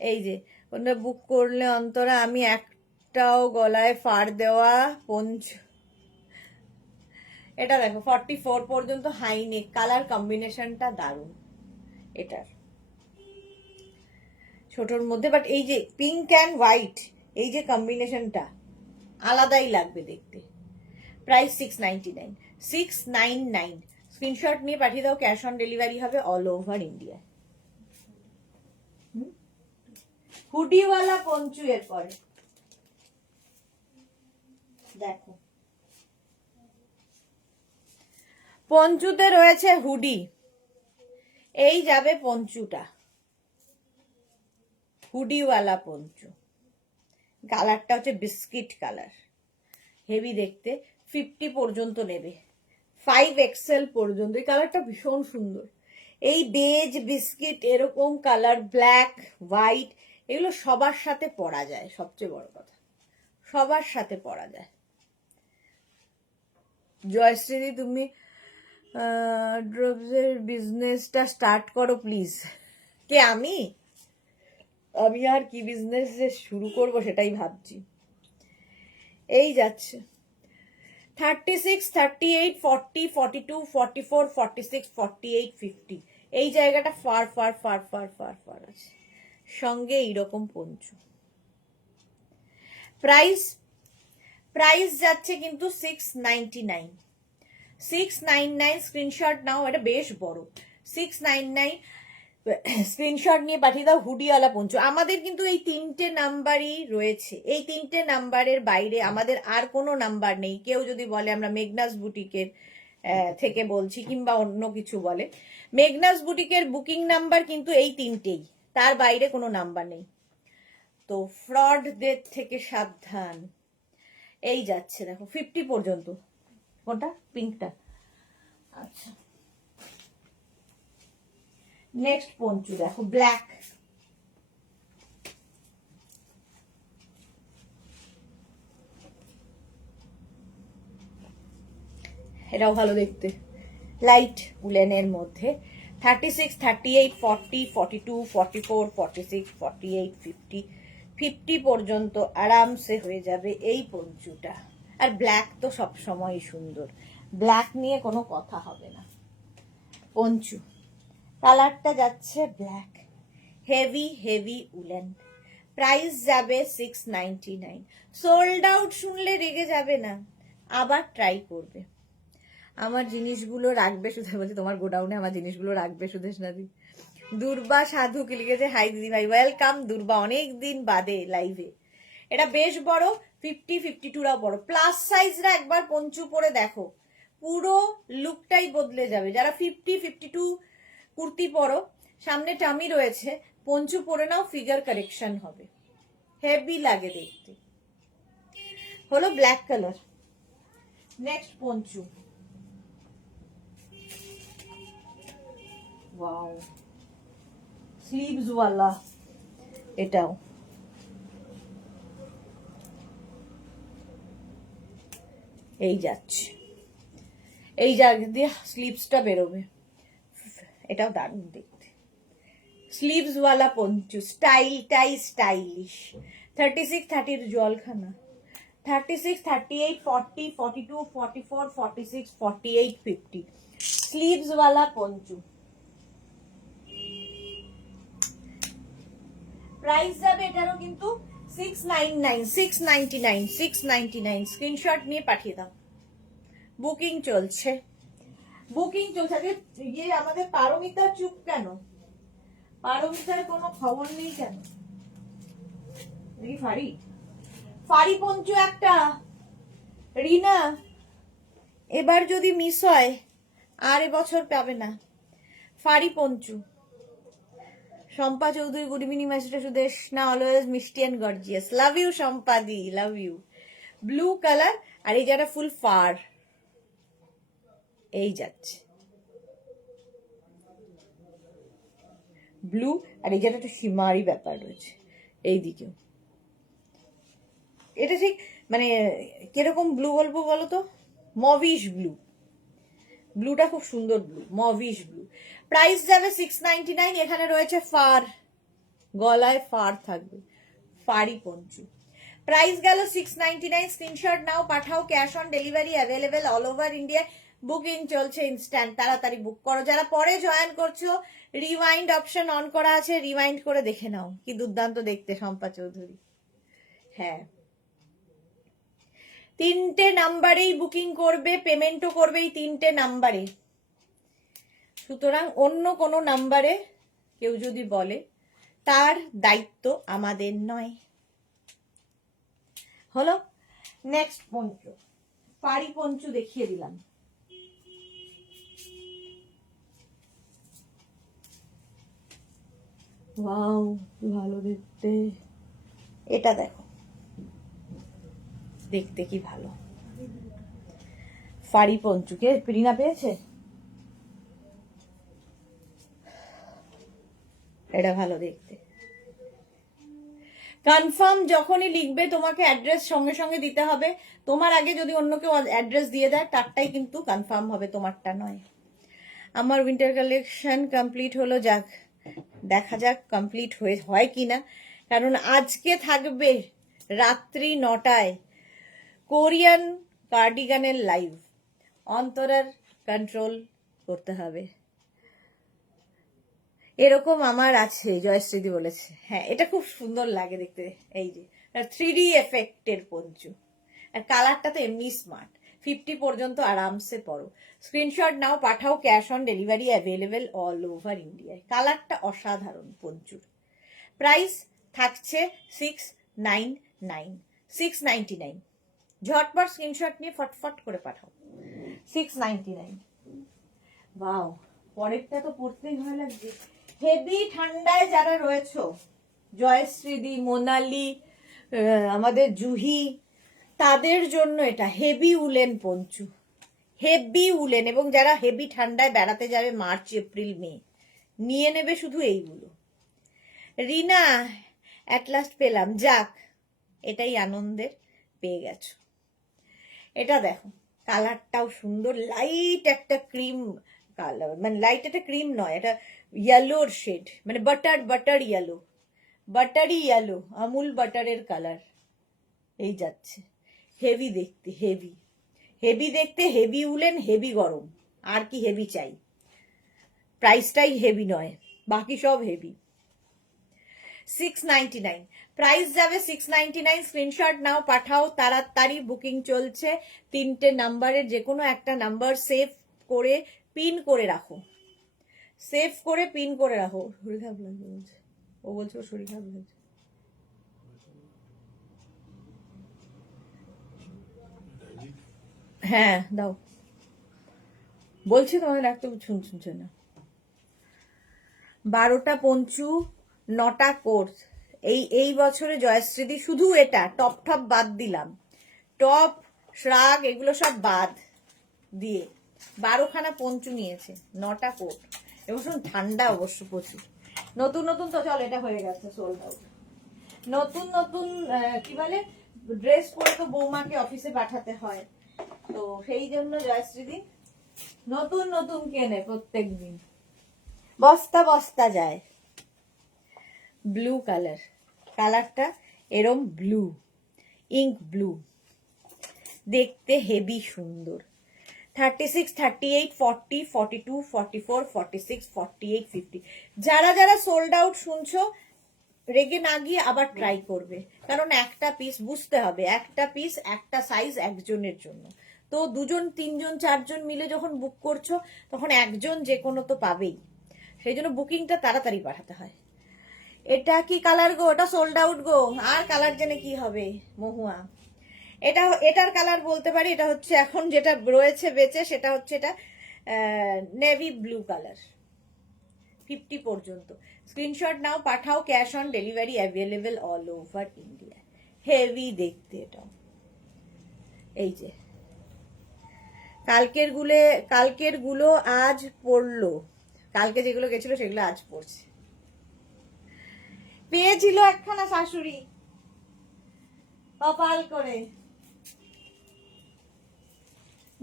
এই যে ওটা বুক করলে অন্তরা, আমি একটাও গলায় ফাড় দেওয়া পঞ্চু। এটা দেখো 44 পর্যন্ত হাই নেক। কালার কম্বিনেশনটা দারুণ এটার, ছোটর মধ্যে। বাট এই যে পিঙ্ক অ্যান্ড হোয়াইট, এই যে কম্বিনেশনটা আলাদাই লাগবে দেখতে। প্রাইস 699। 699। স্ক্রিনশট নিয়ে পাঠিয়ে দাও। ক্যাশ অন ডেলিভারি হবে অল ওভার ইন্ডিয়া। হুডিওয়ালা পঞ্চু এর পরে দেখো, পঞ্চুতে রয়েছে হুডি। এই যাবে পঞ্চুটা, হুডিওয়ালা পঞ্চু। কালারটা হচ্ছে বিস্কিট কালার, হেভি দেখতে। 50 পর্যন্ত নেবে, 5XL পর্যন্ত। এই কালারটা ভীষণ সুন্দর। এই বেজ বিস্কিট এরকম কালার, ব্ল্যাক হোয়াইট, এগুলো সবার সাথে পরা যায়। সবচেয়ে বড় কথা, সবার সাথে পরা যায়। জয়শ্রী, তুমি ড্রপসের বিজনেসটা স্টার্ট করো প্লিজ। কে আমি? আমি আর কি বিজনেস যে শুরু করব সেটাই ভাবছি। এই যাচ্ছে 36, 38, 40, 42, 44, 46, 48, 50। এই জায়গাটা far far far far far far আছে, সঙ্গে এইরকম পঞ্চু। প্রাইস প্রাইস যাচ্ছে কিন্তু 699। 699। স্ক্রিনশট নাও, এটা বেশ বড়। 699। স্ক্রিনশট নিয়ে পাঠিয়ে দাও। হুডিওয়ালা পঞ্চু। আমাদের কিন্তু এই 3টে নাম্বারই রয়েছে। এই 3টে নাম্বারের বাইরে আমাদের আর কোনো নাম্বার নেই। কেউ যদি বলে আমরা মেঘনাস বুটিকের থেকে বলছি, কিংবা অন্য কিছু বলে, মেঘনাস বুটিকের বুকিং নাম্বার কিন্তু এই 3টেই, তার বাইরে কোনো নাম্বার নেই। তো ফ্রডদের থেকে সাবধান। এই যাচ্ছে দেখো 50 পর্যন্ত। কোনটা? পিঙ্কটা। আচ্ছা, নেক্সট পঞ্চু দেখো, ব্ল্যাক। এটাও ভালো দেখতে, লাইট উলেনের মধ্যে। 36, 38, 40, 42, 44, 46, 48, 50। 50 পর্যন্ত আরামসে হয়ে যাবে এই পঞ্চুটা। আর ব্ল্যাক তো সবসময় সুন্দর, ব্ল্যাক নিয়ে কোনো কথা হবে না। পঞ্চু কালারটা যাচ্ছে black, heavy heavy woollen. Price যাবে 699। সোল্ড আউট শুনলে রেগে যাবে না, আবার ট্রাই করবে। আমার জিনিসগুলো রাখবে শুধু, বলছি তোমার গোডাউনে আমার জিনিসগুলো রাখবে সুদেশনাদি। দুর্বা সাধু কি লিখেছে, হাই দিদি ভাই, ওয়েলকাম দুর্বা, অনেক দিন বাদে লাইভে। এটা বেশ বড়, 50, 52রাও বড়। প্লাস সাইজরা একবার পঞ্চু পরে দেখো, পুরো লুকটাই বদলে যাবে। যারা 50, 52 কুর্তি পরো, সামনে টামি রয়েছে, পঞ্চু পরে নাও, ফিগার কারেকশন হবে, হেভি লাগে দেখতে। হলো black colour. Next Panchu, wow, sleeves ওয়ালা, এটাও এই যাচ্ছে, এই জায়গা দিয়ে স্লিভসটা বেরোবে, এটাও দারুণ দেখতে। স্লিভস ওয়ালা পঞ্চু, স্টাইলটাই স্টাইলিশ। 36, 30 জলখানা, 36, 38, 40, 42, 44, 46, 48, 50 স্লিভস ওয়ালা পঞ্চু। প্রাইস যাবে এটারও কিন্তু 699, 699, 699। স্ক্রিনশট নিয়ে পাঠিয়ে দাও। বুকিং চলছে, বুকিং চলছে। আজকে ইয়ে আমাদের পারমিতা চুপ কেন? পারমিতার কোনো খবর নেই কেন? ফাড়ি ফাড়ি পঞ্চু একটা, রিনা এবার যদি মিস হয় আর এবছর পাবে না। Furry poncho. Shampa Chowdhury, good evening my Sudesh, না অলওয়েজ মিষ্টি অ্যান্ড গর্জিয়াস। লাভ ইউ শম্পাদি, লাভ ইউ। ব্লু কালার, আর এই যারা ফুল ফার, এই যাচ্ছে ব্লু, আর এই যেটা একটা সীমারি ব্যাপার রয়েছে এই দিকেও। এটা ঠিক মানে কিরকম ব্লু বলবো বলো তো? মভিশ ব্লু, ব্লুটা খুব সুন্দর ব্লু, মভিশ ব্লু। প্রাইস যাবে 699। এখানে রয়েছে ফার, গলায় ফার থাকবে, ফারি পঞ্চু। প্রাইস গেল 699। স্ক্রিনশট নাও, পাঠাও, cash on delivery available all over India. Booking চলছে ইনস্ট্যান্ট, তাড়াতাড়ি বুক করো। যারা পরে জয়েন করছো, রিওয়াইন্ড অপশন অন করা আছে, রিওয়াইন্ড করে দেখে নাও, কি দুর্দান্ত দেখতে শম্পা চৌধুরী। হ্যাঁ, 3টে নাম্বারেই বুকিং করবে, পেমেন্টও করবে এই 3টে নাম্বারে। সুতরাং অন্য কোনো নাম্বারে কেউ যদি বলে, তার দায়িত্ব আমাদের নয়। হলো নেক্সট পঞ্চু, পারি পঞ্চু দেখিয়ে দিলাম। ওয়াও, ভালো দেখতে। এটা দেখো, দেখতে কি ভালো। ফাড়ি পঞ্চুকে প্রিনা পেয়েছে, এটা ভালো দেখতে। কনফার্ম যখনই লিখবে, তোমাকে অ্যাড্রেস সঙ্গে সঙ্গে দিতে হবে। তোমার আগে যদি অন্য কেউ অ্যাড্রেস দিয়ে দেয়, তারটাই কিন্তু কনফার্ম হবে, তোমারটা নয়। আমার উইন্টার কালেকশন কমপ্লিট হলো, যাক দেখা যাক কমপ্লিট হয় কিনা। কারণ আজকে থাকবে রাত্রি 9টায় কোরিয়ান কার্ডিগানের লাইভ। অন্তরার কন্ট্রোল করতে হবে, এরকম আমার আছে, জয়শ্রীদি বলেছে। হ্যাঁ, এটা খুব সুন্দর লাগে দেখতে। এই যে 3D এফেক্টের পঞ্চু, আর কালারটা তো এমনি স্মার্ট। 50 পর্যন্ত আরামসে পরো। স্ক্রিনশট নাও, পাঠাও, cash on delivery available all over ইন্ডিয়ায়। কালারটা অসাধারণ পঞ্চুর। প্রাইস থাকছে 699, 699। ঝটপট স্ক্রিনশট নিয়ে ফটফট করে পাঠাও। 699। বাও, পরেরটা তো পড়তেই ভয় লাগছে। হেভি ঠান্ডায় যারা রয়েছো, জয়শ্রীদি, মোনালি, আমাদের জুহি, তাদের জন্য এটা heavy woollen Panchu, heavy woollen. এবং যারা হেভি ঠান্ডায় বেড়াতে যাবে মার্চ, এপ্রিল, মে, নিয়ে নেবে শুধু এইগুলো। রিনা, অ্যাট লাস্ট পেলাম, যাক এটাই আনন্দের, পেয়ে গেছো। এটা দেখো, কালারটাও সুন্দর, লাইট একটা ক্রিম কালার, মানে লাইট একটা ক্রিম নয়, এটা ইয়েলোর শেড, মানে butter yellow, buttery yellow, Amul বাটারের কালার। এই যাচ্ছে, হেভি দেখতে, হেভি হেভি দেখতে, হেভি উলেন, হেভি গরম, আর কি হেভি চাই? প্রাইসটাই হেভি নয়, বাকি সব হেভি। 699। প্রাইস যাবে 699। স্ক্রিনশট নাও, পাঠাও, তাড়াতাড়ি বুকিং চলছে। 3টে নাম্বারের যে কোনো একটা নাম্বার সেভ করে পিন করে রাখো, সেভ করে পিন করে রাখো। শরীর খারাপ লাগছে বলছে, ও বলছে ওর শরীর খারাপ লাগছে। হ্যাঁ দাও, বলছি তোমাকে রাখতে, শুনছে না। 12টা পঞ্চু, 9টা কোর্স। এই বছরে জয়শ্রীদি শুধু এটা টপ টপ বাদ দিলাম, টপ শ্রাগ এগুলো সব বাদ দিয়ে 12খানা পঞ্চু নিয়েছে, 9টা কোট। এবছর ঠান্ডা অবশ্য প্রচুর। নতুন নতুন তো চল, এটা হয়ে গেছে সোল্ড আউট। নতুন নতুন কি বলে ড্রেস পরে তো বৌমাকে অফিসে পাঠাতে হয়, তো সেই জন্য জয়শ্রীদি নতুন নতুন কেনে প্রত্যেক দিন, বস্তা বস্তা যায়। ব্লু কালার, কালারটা এরম ব্লু, ইঙ্ক ব্লু, দেখতে হেভি সুন্দর। 36, 38, 40, 42, 44, 46, 48, 50। যারা যারা সোল্ড আউট শুনছো, রেগে না গিয়ে আবার ট্রাই করবে, কারণ একটা পিস বুঝতে হবে, একটা পিস একটা সাইজ একজনের জন্য। তো 2জন 3জন 4জন মিলে যখন বুক করছো, তখন একজন যে কোনো তো পাবেই, সেই জন্য বুকিংটা তাড়াতাড়ি পাঠাতে হয়। এটা কি কালার গো? ওটা সোল্ড আউট গো, আর কালার জেনে কি হবে মহুয়া। এটার কালার বলতে পারি, এটা হচ্ছে এখন যেটা রয়েছে বেচে, সেটা হচ্ছে এটা নেভি ব্লু কালার। 50 পর্যন্ত স্ক্রিনশট নাও, পাঠাও, cash on delivery available all over India. Heavy দেখতে এটা। এই যে কালকের গুলো আজ পড়লো, কালকে যেগুলো গেছিল সেগুলো আজ পড়ছে। পেয়েছিল একখানা শাশুড়ি কপাল করে।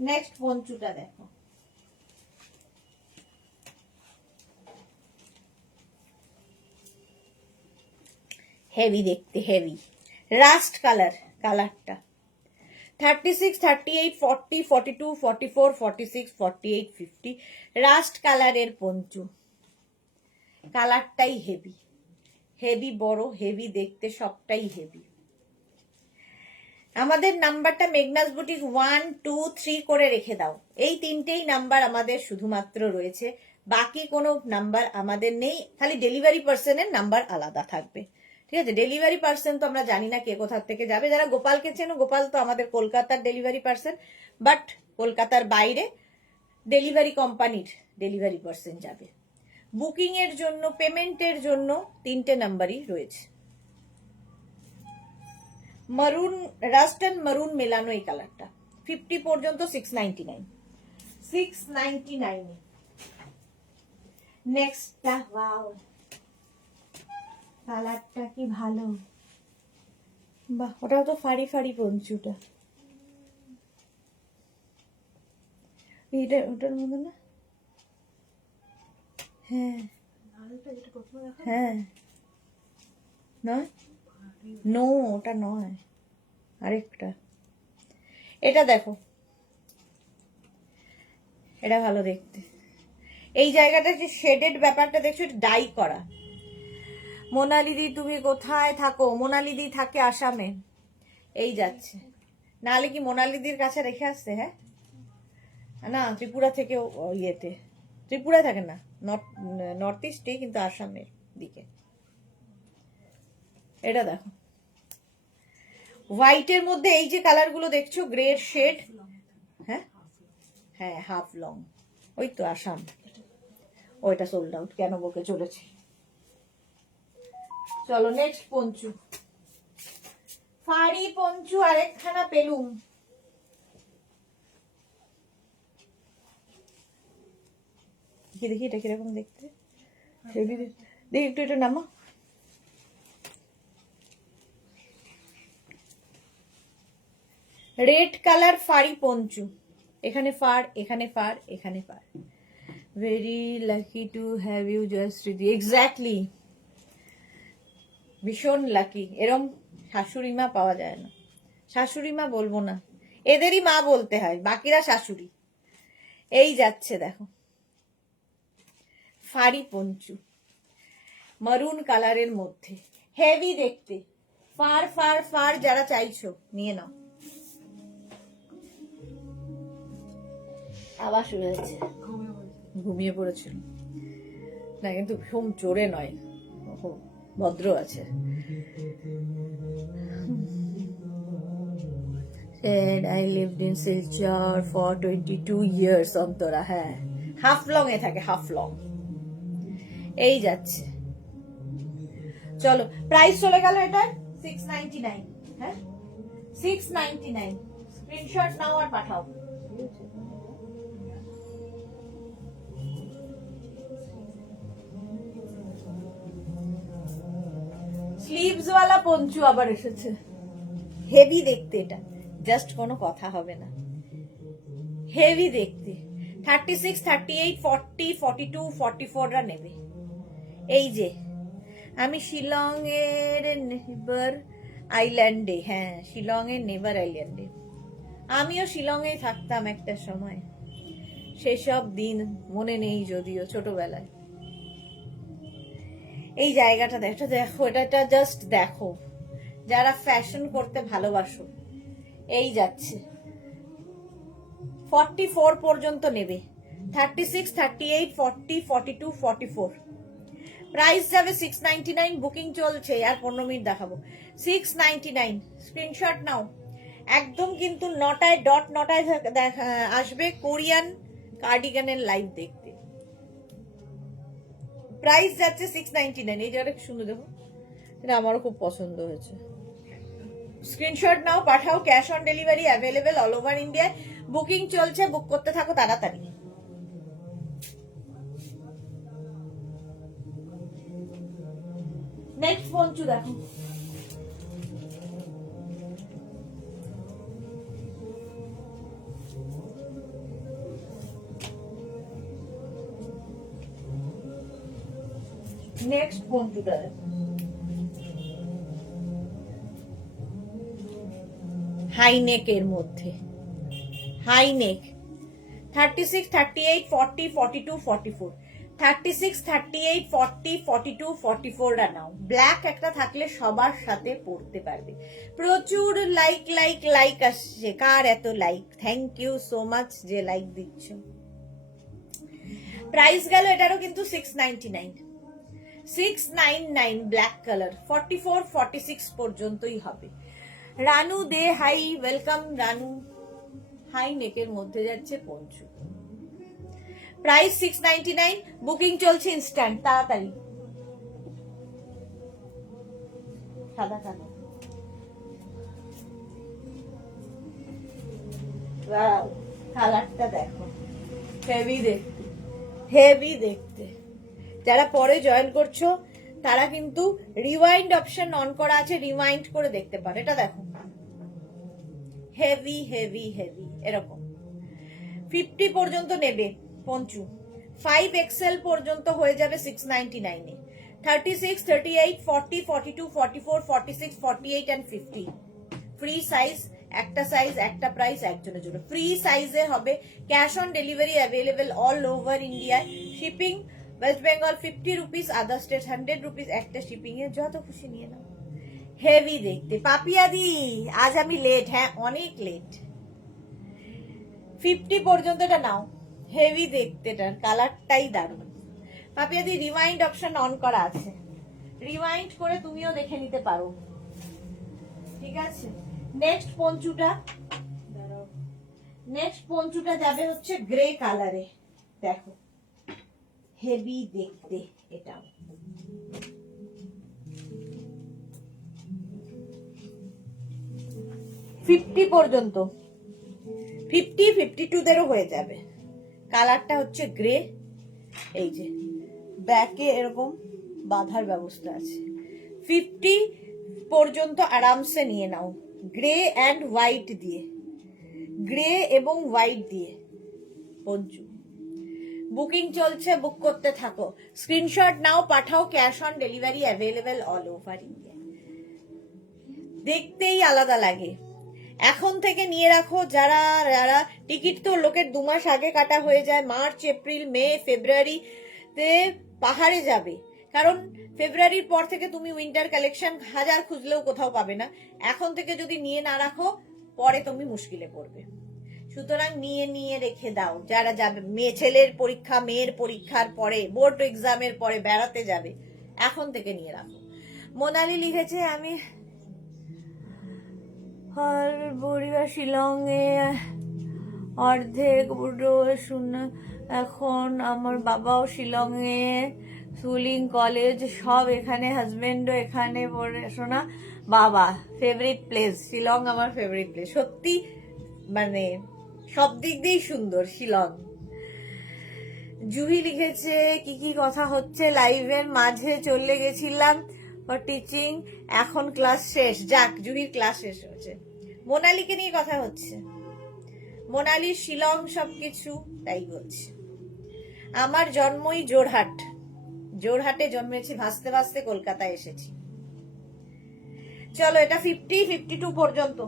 নেক্সট পঞ্চুটা দেখো, হেভি দেখতে, হেভি রাস্ট কালার। কালারটা 36, 38, 40, 42, 44, 46, 48, 50 রাস্ট কালারের পঞ্চু। কালারটাই হেভি, হেভি বড়, হেভি দেখতে, সবটাই হেভি। আমাদের নাম্বারটা মেঘনাস বুটিক 1, 2, 3 করে রেখে দাও। এই 3টেই নাম্বার আমাদের শুধুমাত্র রয়েছে, বাকি কোনো নাম্বার আমাদের নেই, খালি ডেলিভারি পার্সনের নাম্বার আলাদা থাকবে। ঠিক আছে, ডেলিভারি পার্সন তো আমরা জানি না কে কোথা থেকে যাবে। যারা গোপালকে চেনো, গোপাল তো আমাদের কলকাতার ডেলিভারি পার্সন, বাট কলকাতার বাইরে ডেলিভারি কোম্পানির ডেলিভারি পার্সন যাবে। বুকিং এর জন্য, পেমেন্টের জন্য 3টে নাম্বারই রয়েছে। মারুন, রাস্ট এন্ড মারুন মেলানো এই কালারটা 50 পর্যন্ত 699, 699। নেক্সটটা, ওয়াও কালারটা কি ভালো, বাহ, ওটাও তো ফাড়ি ফাড়ি পঞ্চুটা। এটা ওটার মধ্যে না, হ্যাঁ হ্যাঁ, নয় নো, ওটা নয়, আরেকটা। এটা দেখো, এটা ভালো দেখতে। এই জায়গাটা যে শেডেড ব্যাপারটা দেখছো, ডাই করা। মোনালিদি তুমি কোথায় থাকো? মোনালিদি থাকে আসামে, এই যাচ্ছে। নাহলে কি মোনালিদির কাছে রেখে আসছে? হ্যাঁ না, ত্রিপুরা থেকে ইয়েতে, ত্রিপুরায় থাকে না, নর্থ ইস্টে, কিন্তু আসামের দিকে। এটা দেখো, হোয়াইটের মধ্যে এই যে কালার গুলো দেখছো, গ্রে শেড। হ্যাঁ হ্যাঁ, হাফ লং, ওই তো আসাম। ওইটা সোল্ড আউট, কেন বকে চলেছে। চলো নেক্সট পঞ্চু, ফাড়ি পঞ্চু আরেকখানা পেলুম। দেখি এটা কিরকম দেখতে, দেখি একটু এটা নামা। রেড কালার ফাড়ি পঞ্চু, এখানে ফার, এখানে ফার, এখানে fur. Very lucky to have you জয়শ্রীদি। এক্স্যাক্টলি, ভীষণ লাকি। এরম শাশুড়ি মা পাওয়া যায় না। শাশুড়ি মা বলবো না, এদেরই মা বলতে হয়, বাকিরা শাশুড়ি। এই যাচ্ছে দেখো, ফাড়ি পঞ্চু মারুন কালারের মধ্যে, হেভি দেখতে। ফার ফার ফার যারা চাইছো নিয়ে নাও। আবার শুরু হয়েছে, ঘুমিয়ে পড়েছিল না, কিন্তু ভীষণ জোরে নয়, ভদ্র আছে। Said I lived in Silchar for 22 years, Antara. হ্যাঁ, হাফ লং এ থাকে, হাফ লং। এই যাচ্ছে। চলো প্রাইস চলে গেল এটা 699। হ্যাঁ 699। স্ক্রিনশট নাও আর পাঠাও। স্লিভস ওয়ালা পঞ্চু আবার এসেছে, হেভি দেখতে, এটা জাস্ট কোনো কথা হবে না, হেভি দেখতে। 36, 38, 40, 42, 44 রা নেবে। এই যে আমি শিলং এর নেভার আইল্যান্ডে, হ্যাঁ শিলং এর নেভার আইল্যান্ডে, আমিও শিলং এ থাকতাম একটা সময়, সেসব দিন মনে নেই যদিও ছোটবেলায়। এই জায়গাটা দেখো, দেখো এটা জাস্ট দেখো, যারা ফ্যাশন করতে ভালোবাসো। এই যাচ্ছে 44 পর্যন্ত নেবে। 36, 38, 40, 42, 44। প্রাইস যাবে 699। বুকিং চলছে, আর 15 মিনিট দেখাবো। 699। স্ক্রিনশট নাও একদম, কিন্তু 9টায় ডট 9টায় আসবে কোরিয়ান কার্ডিগানের লাইভ দেখতে। প্রাইস যাচ্ছে 699। এই জায়গাটা সুন্দর, দেখো এটা আমারও খুব পছন্দ হয়েছে। স্ক্রিনশট নাও পাঠাও, cash on delivery available all over India. Booking চলছে, বুক করতে থাকো তাড়াতাড়ি। নেক্সট পঞ্চু দেখো, নেক্সট পঞ্চুটা দেখো, হাইনেক এর মধ্যে, হাইনেক। 36, 38, 40, 42, 44। 36, 38, 40, 42, 44 রা নাও। ব্ল্যাক একটা থাকলে সবার সাথে পড়তে পারবে। প্রচুর লাইক লাইক লাইক আসছে। কার এত like? Thank you so much যে লাইক দিচ্ছ। প্রাইস গেল এটারও কিন্তু 699। 699 ব্ল্যাক কালার। 44, 46 পর্যন্তই হবে। রানু দে হাই, ওয়েলকাম রানু। হাই নেকের মধ্যে যাচ্ছে পঞ্চু। প্রাইস 699। বুকিং চলছে ইনস্ট্যান্ট, তাড়াতাড়ি। সাদা কালো, ওয়াও কালারটা দেখো, হেভি দেখতে, হেভি দেখতে। যারা পরে জয়েন করছো তারা কিন্তু রিওয়াইন্ড অপশন অন করা আছে, রিওয়াইন্ড করে দেখতে পারো। এটা দেখো হেভি হেভি হেভি, এরকম 50 পর্যন্ত নেবে পঞ্চু। 5XL পর্যন্ত হয়ে যাবে 699 এ। 36, 38, 40, 42, 44, 46, 48 and 50। ফ্রি সাইজ, একটা সাইজ একটা প্রাইস, একজনের জন্য ফ্রি সাইজে হবে। Cash on delivery available all over India. Shipping West Bengal 50 rupees, other state 100 rupees. একটা শিপিং এ যত খুশি নিয়ে নাও। হেভি দেখতে। পাপিয়াদি আজ আমি লেট, হ্যাঁ অনেক লেট। 50 পর্যন্ত এটা নাও, হেভি দেখতে, এটার কালারটাই দারুণ। পাপিয়াদি রিওয়াইন্ড অপশন অন করা আছে, রিওয়াইন্ড করে তুমিও দেখে নিতে পারো, ঠিক আছে। নেক্সট পঞ্চুটা, নেক্সট পঞ্চুটা যাবে হচ্ছে গ্রে কালারে, দেখো হেভি দেখতে এটাও। ফিফটি পর্যন্ত, 50, 52 দেরও হয়ে যাবে। কালারটা হচ্ছে গ্রে। এই যে ব্যাকে এরকম বাঁধার ব্যবস্থা আছে। 50 পর্যন্ত আরামসে নিয়ে নাও। গ্রে অ্যান্ড হোয়াইট দিয়ে, গ্রে এবং হোয়াইট দিয়ে পঞ্চু। বুকিং চলছে, বুক করতে থাকো। স্ক্রিনশট নাও পাঠাও, cash on delivery available all over India. দেখতেই আলাদা লাগে। এখন থেকে নিয়ে রাখো, যারা যারা টিকিট তো লোকের 2 মাস আগে কাটা হয়ে যায়। মার্চ, এপ্রিল, মে, ফেব্রুয়ারিতে পাহাড়ে যাবে, কারণ ফেব্রুয়ারির পর থেকে তুমি উইন্টার কালেকশন হাজার খুঁজলেও কোথাও পাবে না। এখন থেকে যদি নিয়ে না রাখো পরে তুমি মুশকিলে পড়বে। সুতরাং নিয়ে নিয়ে রেখে দাও। যারা যাবে, মেয়ে ছেলের পরীক্ষা, মেয়ের পরীক্ষার পরে, বোর্ড এক্সামের পরে বেড়াতে যাবে, এখন থেকে নিয়ে রাখো। মোনালি লিখেছে আমি বড়িয়া শিলংয়ে অর্ধেক বুড়ো শুনে, এখন আমার বাবাও শিলংয়ে স্কুলিং কলেজ সব এখানে, হাজবেন্ডও এখানে পড়াশোনা। বাবা, ফেভারিট প্লেস শিলং, আমার ফেভারিট প্লেস সত্যি, মানে সব দিক দিয়েই সুন্দর শিলং। জুহি লিখেছে কি কি কথা হচ্ছে লাইভের মাঝে চলে গেছিলাম ফর টিচিং, এখন ক্লাস শেষ। যাক, জুহির ক্লাস শেষ হয়েছে। মোনালিকে নিয়ে কথা হচ্ছে, মোনালি শিলং সবকিছু তাই বলছে। আমার জন্মই জোরহাট, জোরহাটে জন্মেছি, ভাসতে ভাসতে কলকাতায় এসেছি। চলো, এটা 52 পর্যন্ত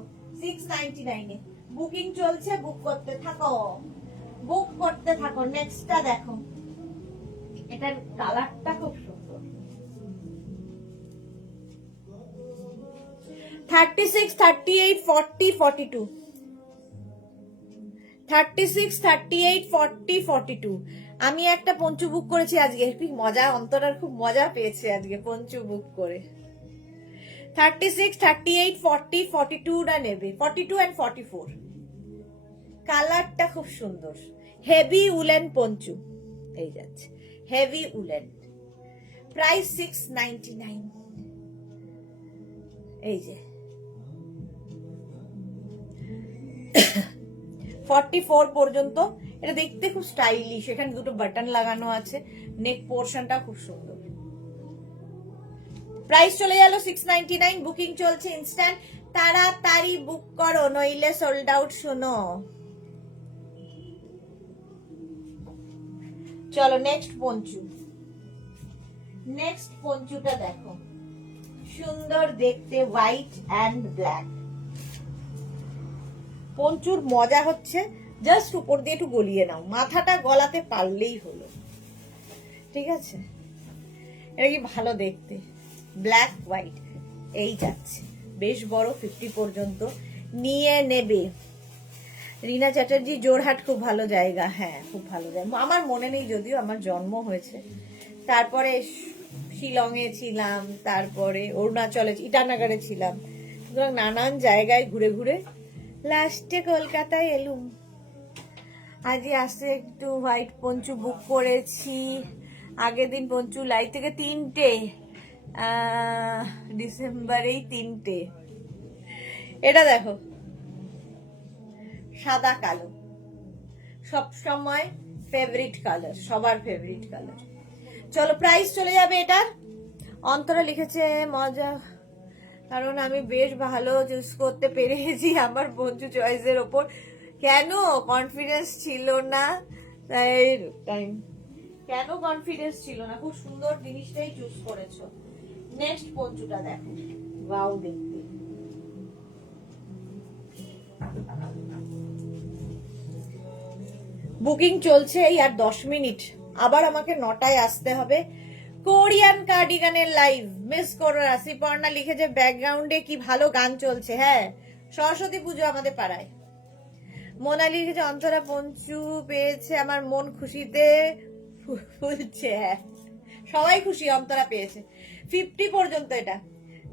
699 এ বুকিং চলছে, বুক করতে থাকো, বুক করতে থাকো। নেক্সটটা দেখো, এটার কালারটা খুব সুন্দর। 36, 38, 40, 42, 36, 38, 40, 42। আমি একটা পঞ্চু বুক করেছি আজকে, খুব মজা, অন্তরার খুব মজা পেয়েছে আজকে পঞ্চু বুক করে। 36, 38, 40, 42টা নেবে, 42 and 44। কালারটা খুব সুন্দর, হেভি উলেন পঞ্চু, এই যাচ্ছে হেভি উলেন। প্রাইস 699। এই যে 44 পর্যন্ত। এটা দেখতে খুব স্টাইলিশ, এখানে দুটো বাটন লাগানো আছে, নেক পোর্শনটা খুব সুন্দর। প্রাইস চলে গেল 699, বুকিং চলছে ইনস্ট্যান্ট, তাড়াতাড়ি বুক করো নইলে সোল্ড আউট। শোনো, চলো নেক্সট পঞ্চু, নেক্সট পঞ্চুটা দেখো, সুন্দর দেখতে, হোয়াইট অ্যান্ড ব্ল্যাক। পঞ্চুর মজা হচ্ছে জাস্ট উপর দিয়ে একটু গলিয়ে নাও, মাথাটা গলাতে পারলেই হলো, ঠিক আছে? এটা কি ভালো দেখতে, ব্ল্যাক হোয়াইট, এই যাচ্ছে বেশ বড়, 50 পর্যন্ত নিয়ে নেবে। রিনা চ্যাটার্জি, জোরহাট খুব ভালো জায়গা। হ্যাঁ, খুব ভালো জায়গা, আমার মনে নেই যদিও, আমার জন্ম হয়েছে, তারপরে শিলংয়ে ছিলাম, তারপরে অরুণাচলে, ইটানগরে ছিলাম, সুতরাং নানান জায়গায় ঘুরে ঘুরে লাস্টে কলকাতায় এলুম। আজই আসতে একটু হোয়াইট পঞ্চু বুক করেছি, আগের দিন পঞ্চু লাইভ থেকে 3টে, ডিসেম্বরেই 3টে। এটা দেখো, সাদা কালো, সব সময় ফেভারিট কালার, সবার ফেভারিট কালার। চলো, প্রাইস চলে যাবে এটার। অন্তরা লিখেছে মজা, কারণ আমি বেশ ভালো চুজ করতে পেরেছি আমার বন্ধু চয়েসের ওপর। কেন কনফিডেন্স ছিল না? তাই কেন কনফিডেন্স ছিল না? খুব সুন্দর জিনিসটাই চুজ করেছো। নেক্সট পঞ্চুটা দেখো, ওয়াও দেখতে। বুকিং চলছে এই আর 10 মিনিট, আবার আমাকে 9টায় আসতে হবে। কোরিয়ান কার্ডিগানের লাইভ মিস করো না। শ্রীপর্ণা লিখেছে ব্যাকগ্রাউন্ডে কি ভালো গান চলছে। হ্যাঁ, সরস্বতী পুজো আমাদের পাড়ায়। মোনালি লিখেছে অন্তরা পঞ্চু পেয়েছে, আমার মন খুশিতে ফুলছে। হ্যাঁ, সবাই খুশি, অন্তরা পেয়েছে। 50 পর্যন্ত এটা,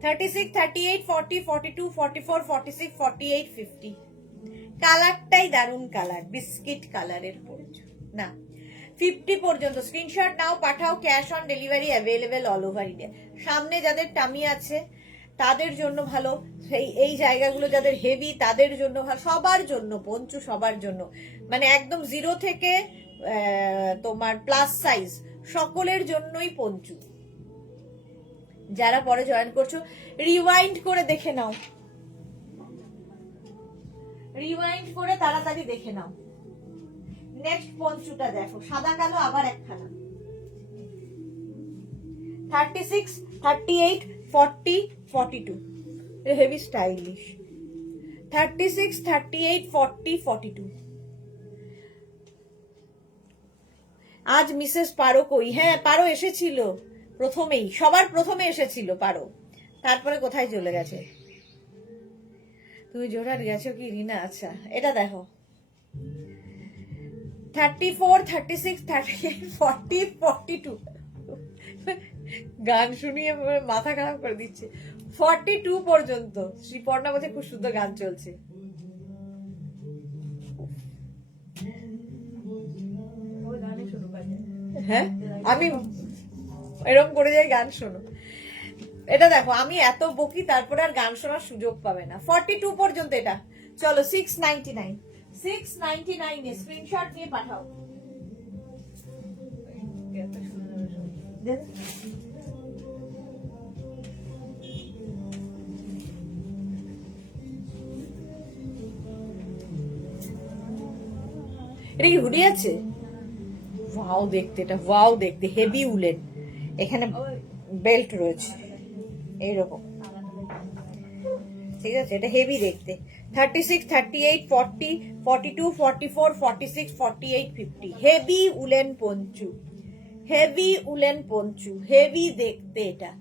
36, 38, 40, 42, 44, 46, 48, 50। কালারটাই দারুন কালার, বিস্কিট কালারের পঞ্চু না। 50 পর্যন্ত স্ক্রিনশট নাও, পাঠাও, cash on delivery available all over India. সামনে যাদের টামি আছে তাদের জন্য ভালো, এই জায়গাগুলো যাদের হেভি তাদের জন্য ভালো, সবার জন্য পঞ্চু, সবার জন্য, মানে একদম 0 থেকে তোমার প্লাস সাইজ সকলের জন্যই পঞ্চু। যারা পরে জয়েন করছো রিওয়াইন্ড করে দেখে নাও, রিওয়াইন্ড করে তাড়াতাড়ি দেখে নাও। নেক্সট পঞ্চুটা দেখো, সাদা কালো, আবার একখানা। 36, 38, 40, 42, হেভি স্টাইলিশ। 36, 38, 40, 42। আজ মিসেস পারো কই? হ্যাঁ, পারো এসেছিল প্রথমেই, সবার প্রথমে এসেছিল পারো, তারপরে কোথায় চলে গেছে? তুমি জোরহাট গেছো কি রিনা? আচ্ছা, এটা দেখো, 34, 36, 38, 40, 42। গান শুনিয়ে মাথা খারাপ করে দিচ্ছে। 42 পর্যন্ত শ্রীপর্ণা বলছে খুব সুন্দর গান চলছে। হ্যাঁ, আমি এরকম করে যাই গান শোনো। এটা দেখো আমি এত বকি তারপর আর গান শোনার সুযোগ পাবে না। 42 পর্যন্ত এটা। চলো 699 699 এ স্ক্রিনশট নিয়ে পাঠাও। এটা কি হুডি আছে? ওয়াও দেখতে, এটা ওয়াও দেখতে, হেভি উলেন, এখানে বেল্ট রয়েছে এইরকম, ঠিক আছে? এটা হেভি দেখতে। 36, 38, 40, 42, 44, 46, 48, 50 heavy woollen Panchu, heavy woollen Panchu, heavy দেখতে। এটা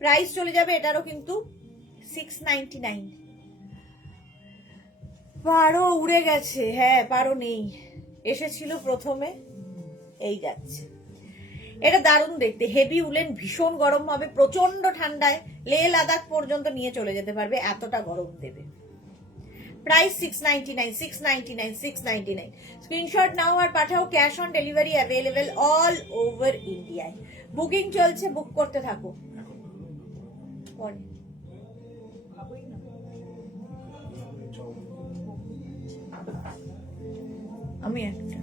প্রাইস চলে যাবে এটারও কিন্তু 699। পারো উড়ে গেছে, হ্যাঁ পারো নেই, এসেছিল প্রথমে, এই যাচ্ছে। এটা দারুণ দেখতে, হেভি উলেন, ভীষণ গরম হবে, প্রচন্ড ঠান্ডায় লে লাদাখ পর্যন্ত নিয়ে চলে যেতে পারবে, এতটা গরম দেবে। প্রাইস 699 699 699। স্ক্রিনশট নাও আর পাঠাও, cash on delivery available all over ইন্ডিয়ায়। বুকিং চলছে, বুক করতে থাকো। পরে আমি একটা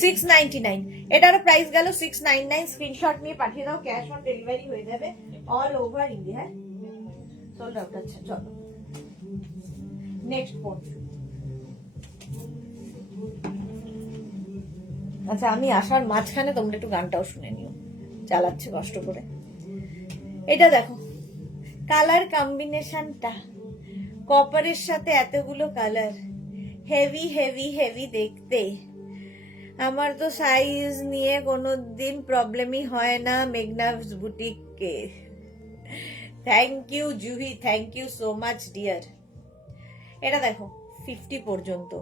699, এটারও প্রাইস গেল 699। স্ক্রিনশট নিয়ে পাঠিয়ে দাও, ক্যাশ অন ডেলিভারি হয়ে যাবে all over India. Sold out. আচ্ছা চলো নেক্সট পঞ্চু। আচ্ছা আমি আসার মাঝখানে তোমরা একটু গানটাও শুনে নিও, চালাচ্ছে কষ্ট করে। এটা দেখো কালার কম্বিনেশনটা, কপারের সাথে এতগুলো কালার, হেভি হেভি হেভি দেখতে। আমার তো সাইজ নিয়ে কোনোদিন প্রবলেমই হয় না মেঘনাস বুটিককে। Thank you Juhi, thank you so much dear. এটা দেখো 50 পর্যন্ত,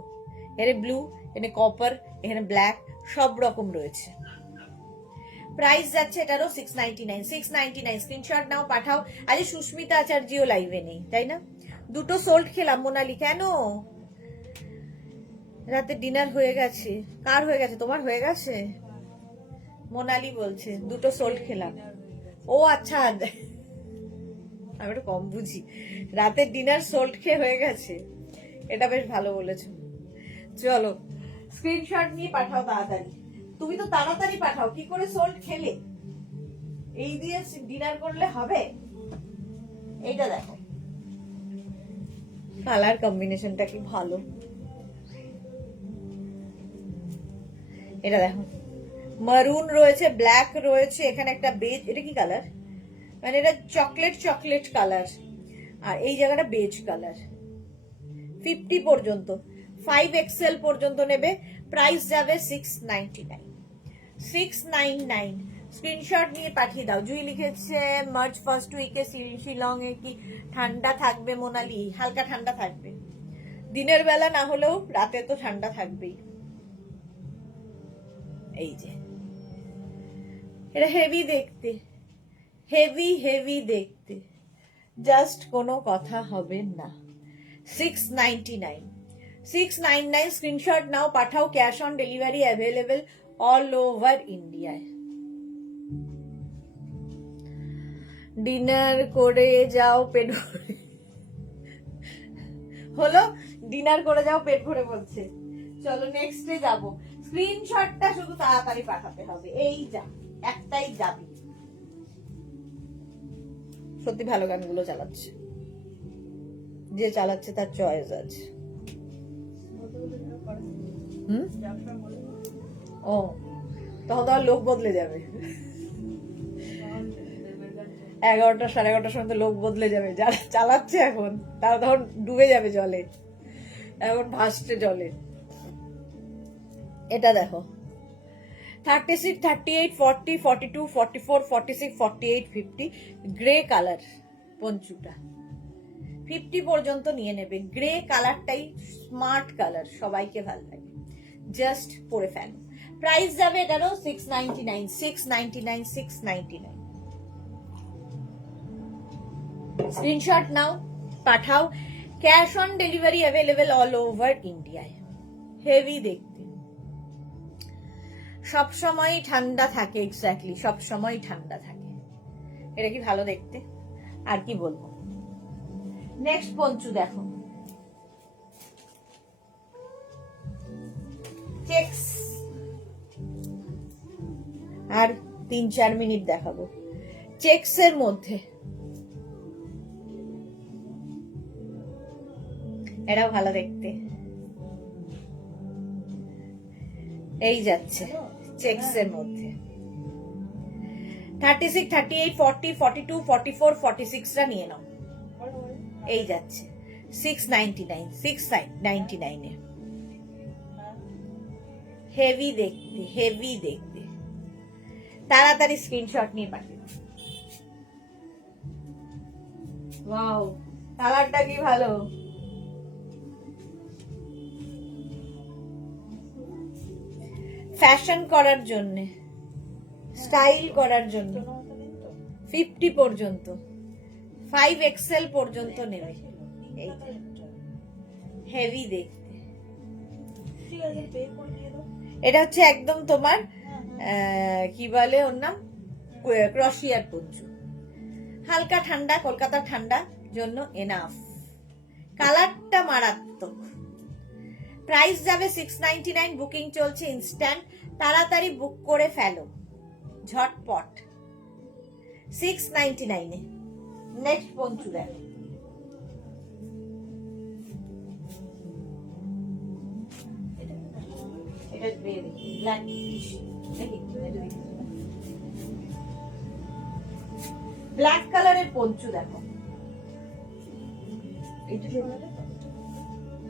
এখানে ব্লু, এখানে কপার, এখানে ব্ল্যাক, সব রকম রয়েছে। প্রাইস যাচ্ছে এটারও 699 699। স্ক্রিনশট নাও পাঠাও। আজ সুস্মিতা আচার্যও লাইভে নেই তাই না? দুটো সোল্ড খেলাম। মোনালি কেন? রাতে ডিনার হয়ে গেছে। কার হয়ে গেছে? তোমার হয়ে গেছে? মোনালি বলছে দুটো সোল্ড খেলাম। ও আচ্ছা, আমি একটু কম বুঝি। রাতের ডিনার সোল্ড খেয়ে হয়ে গেছে, এটা বেশ ভালো বলেছো। চলো স্ক্রিনশট নিয়ে পাঠাও তাড়াতাড়ি। তুমি তো তাড়াতাড়ি পাঠাও, কি করে সোল্ড খেলে? এই দিয়ে ডিনার করলে হবে? এইটা দেখো কালার কম্বিনেশনটা কি ভালো। এটা দেখো মারুন রয়েছে, ব্ল্যাক রয়েছে, এখানে একটা বেজ, এটা কি কালার? মানে এটা চকলেট চকলেট কালার, আর এই জায়গাটা বেজ কালার। 50 পর্যন্ত, 5XL পর্যন্ত নেবে। প্রাইস যাবে 699 699। স্ক্রিনশট নিয়ে পাঠিয়ে দাও। জুই লিখেছে মার্চ ফার্স্ট উইকে শিলং এ কি ঠান্ডা থাকবে? মোনালি হালকা ঠান্ডা থাকবে, দিনের বেলা না হলেও রাতে তো ঠান্ডা থাকবেই। এই যে এটা হেভি দেখতে, হেভি হেভি দেখতে, জাস্ট কোনো কথা হবে না। 699 699। স্ক্রিনশট নাও পাঠাও, cash on delivery available all over ইন্ডিয়ায়। ডিনার করে যাও পেট ভরে, হলো ডিনার করে যাও পেট ভরে বলছে। চলো নেক্সটে যাব। স্ক্রিনশটটা শুধু তাড়াতাড়ি পাঠাতে হবে। এই যা একটাই যাবি। সত্যি ভালো গানগুলো চালাচ্ছে, যে চালাচ্ছে তার চয়েস আছে। ও তখন তো আর লোক বদলে যাবে, 11টা 11:30 সময় তো লোক বদলে যাবে। যারা চালাচ্ছে এখন তারা তখন ডুবে যাবে জলে, এখন ভাসছে জলে। এটা দেখো 36, 38, 40, 42, 44, 46, 48, 50 গ্রে কালার পঞ্চুটা। 50 পর্যন্ত নিয়ে নেবে। গ্রে কালারটাই স্মার্ট কালার, সবাইকে ভালো লাগে, জাস্ট পরে ফেলো। প্রাইস যাবে এটারও 699 699 699। স্ক্রিনশট নাও পাঠাও, cash on delivery available all over ইন্ডিয়ায়। হেভি দেখতে। সব সময় ঠান্ডা থাকে, এক্স্যাক্টলি সব সময় ঠান্ডা থাকে। এটা কি ভালো দেখতে, আর কি বলবো। নেক্সট পঞ্চু দেখো, চেকস, আর 3-4 মিনিট দেখাবো। চেকস এর মধ্যে এটাও ভালো দেখতে, এই যাচ্ছে চেকস এর মধ্যে। 36, 38, 40, 42, 44, 46টা নিয়ে নাও। এই যাচ্ছে 699, 699 এ। হেভি দেখতে, হেভি দেখতে। তাড়াতাড়ি স্ক্রিনশট নিয়ে পাঠিয়ে দাও। ওয়াও, কালারটা কি ভালো। ফ্যাশন করার জন্য, স্টাইল করার জন্য 50 পর্যন্ত, 5XL পর্যন্ত নেবে। এই হেভি দেখতে। এটা হচ্ছে একদম তোমার কি বলে ওর নাম, ক্রশিয়ার পঞ্চু। হালকা ঠান্ডা, কলকাতা ঠান্ডা জন্য এনাফ। কালারটা মারাত্মক। প্রাইস যাবে 699, বুকিং চলছে ইনস্ট্যান্ট। তাড়াতাড়ি বুক করে ফেলো ঝটপট। 699 এ। নেক্সট পঞ্চু দেখো, ব্ল্যাক কালারের পঞ্চু দেখো।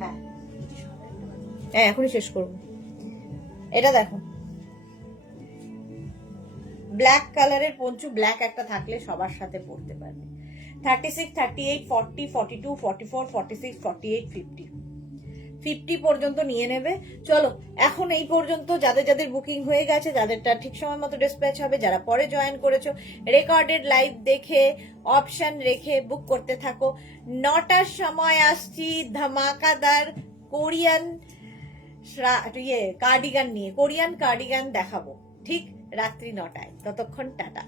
হ্যাঁ হ্যাঁ, এখনই শেষ করবো। এটা দেখো, ব্ল্যাক কালারের পঞ্চু, ব্ল্যাক একটা থাকলে সবার সাথে পরতে পারবে। 36, 38, 40, 42, 44, 46, 48, 50 পর্যন্ত নিয়ে নেবে। চলো এখন এই পর্যন্ত। যাদের যাদের বুকিং হয়ে গেছে, যাদেরটা ঠিক সময় মতো ডিসপ্যাচ হবে, যারা পরে জয়েন করেছো, রেকর্ডেড লাইভ দেখে অপশন রেখে বুক করতে থাকো। 9টার সময় আসছি ধামাকাদার কোরিয়ান কার্ডিগান নিয়ে। কোরিয়ান কার্ডিগান দেখাবো ঠিক রাত্রি 9টায়। ততক্ষণ টাটা।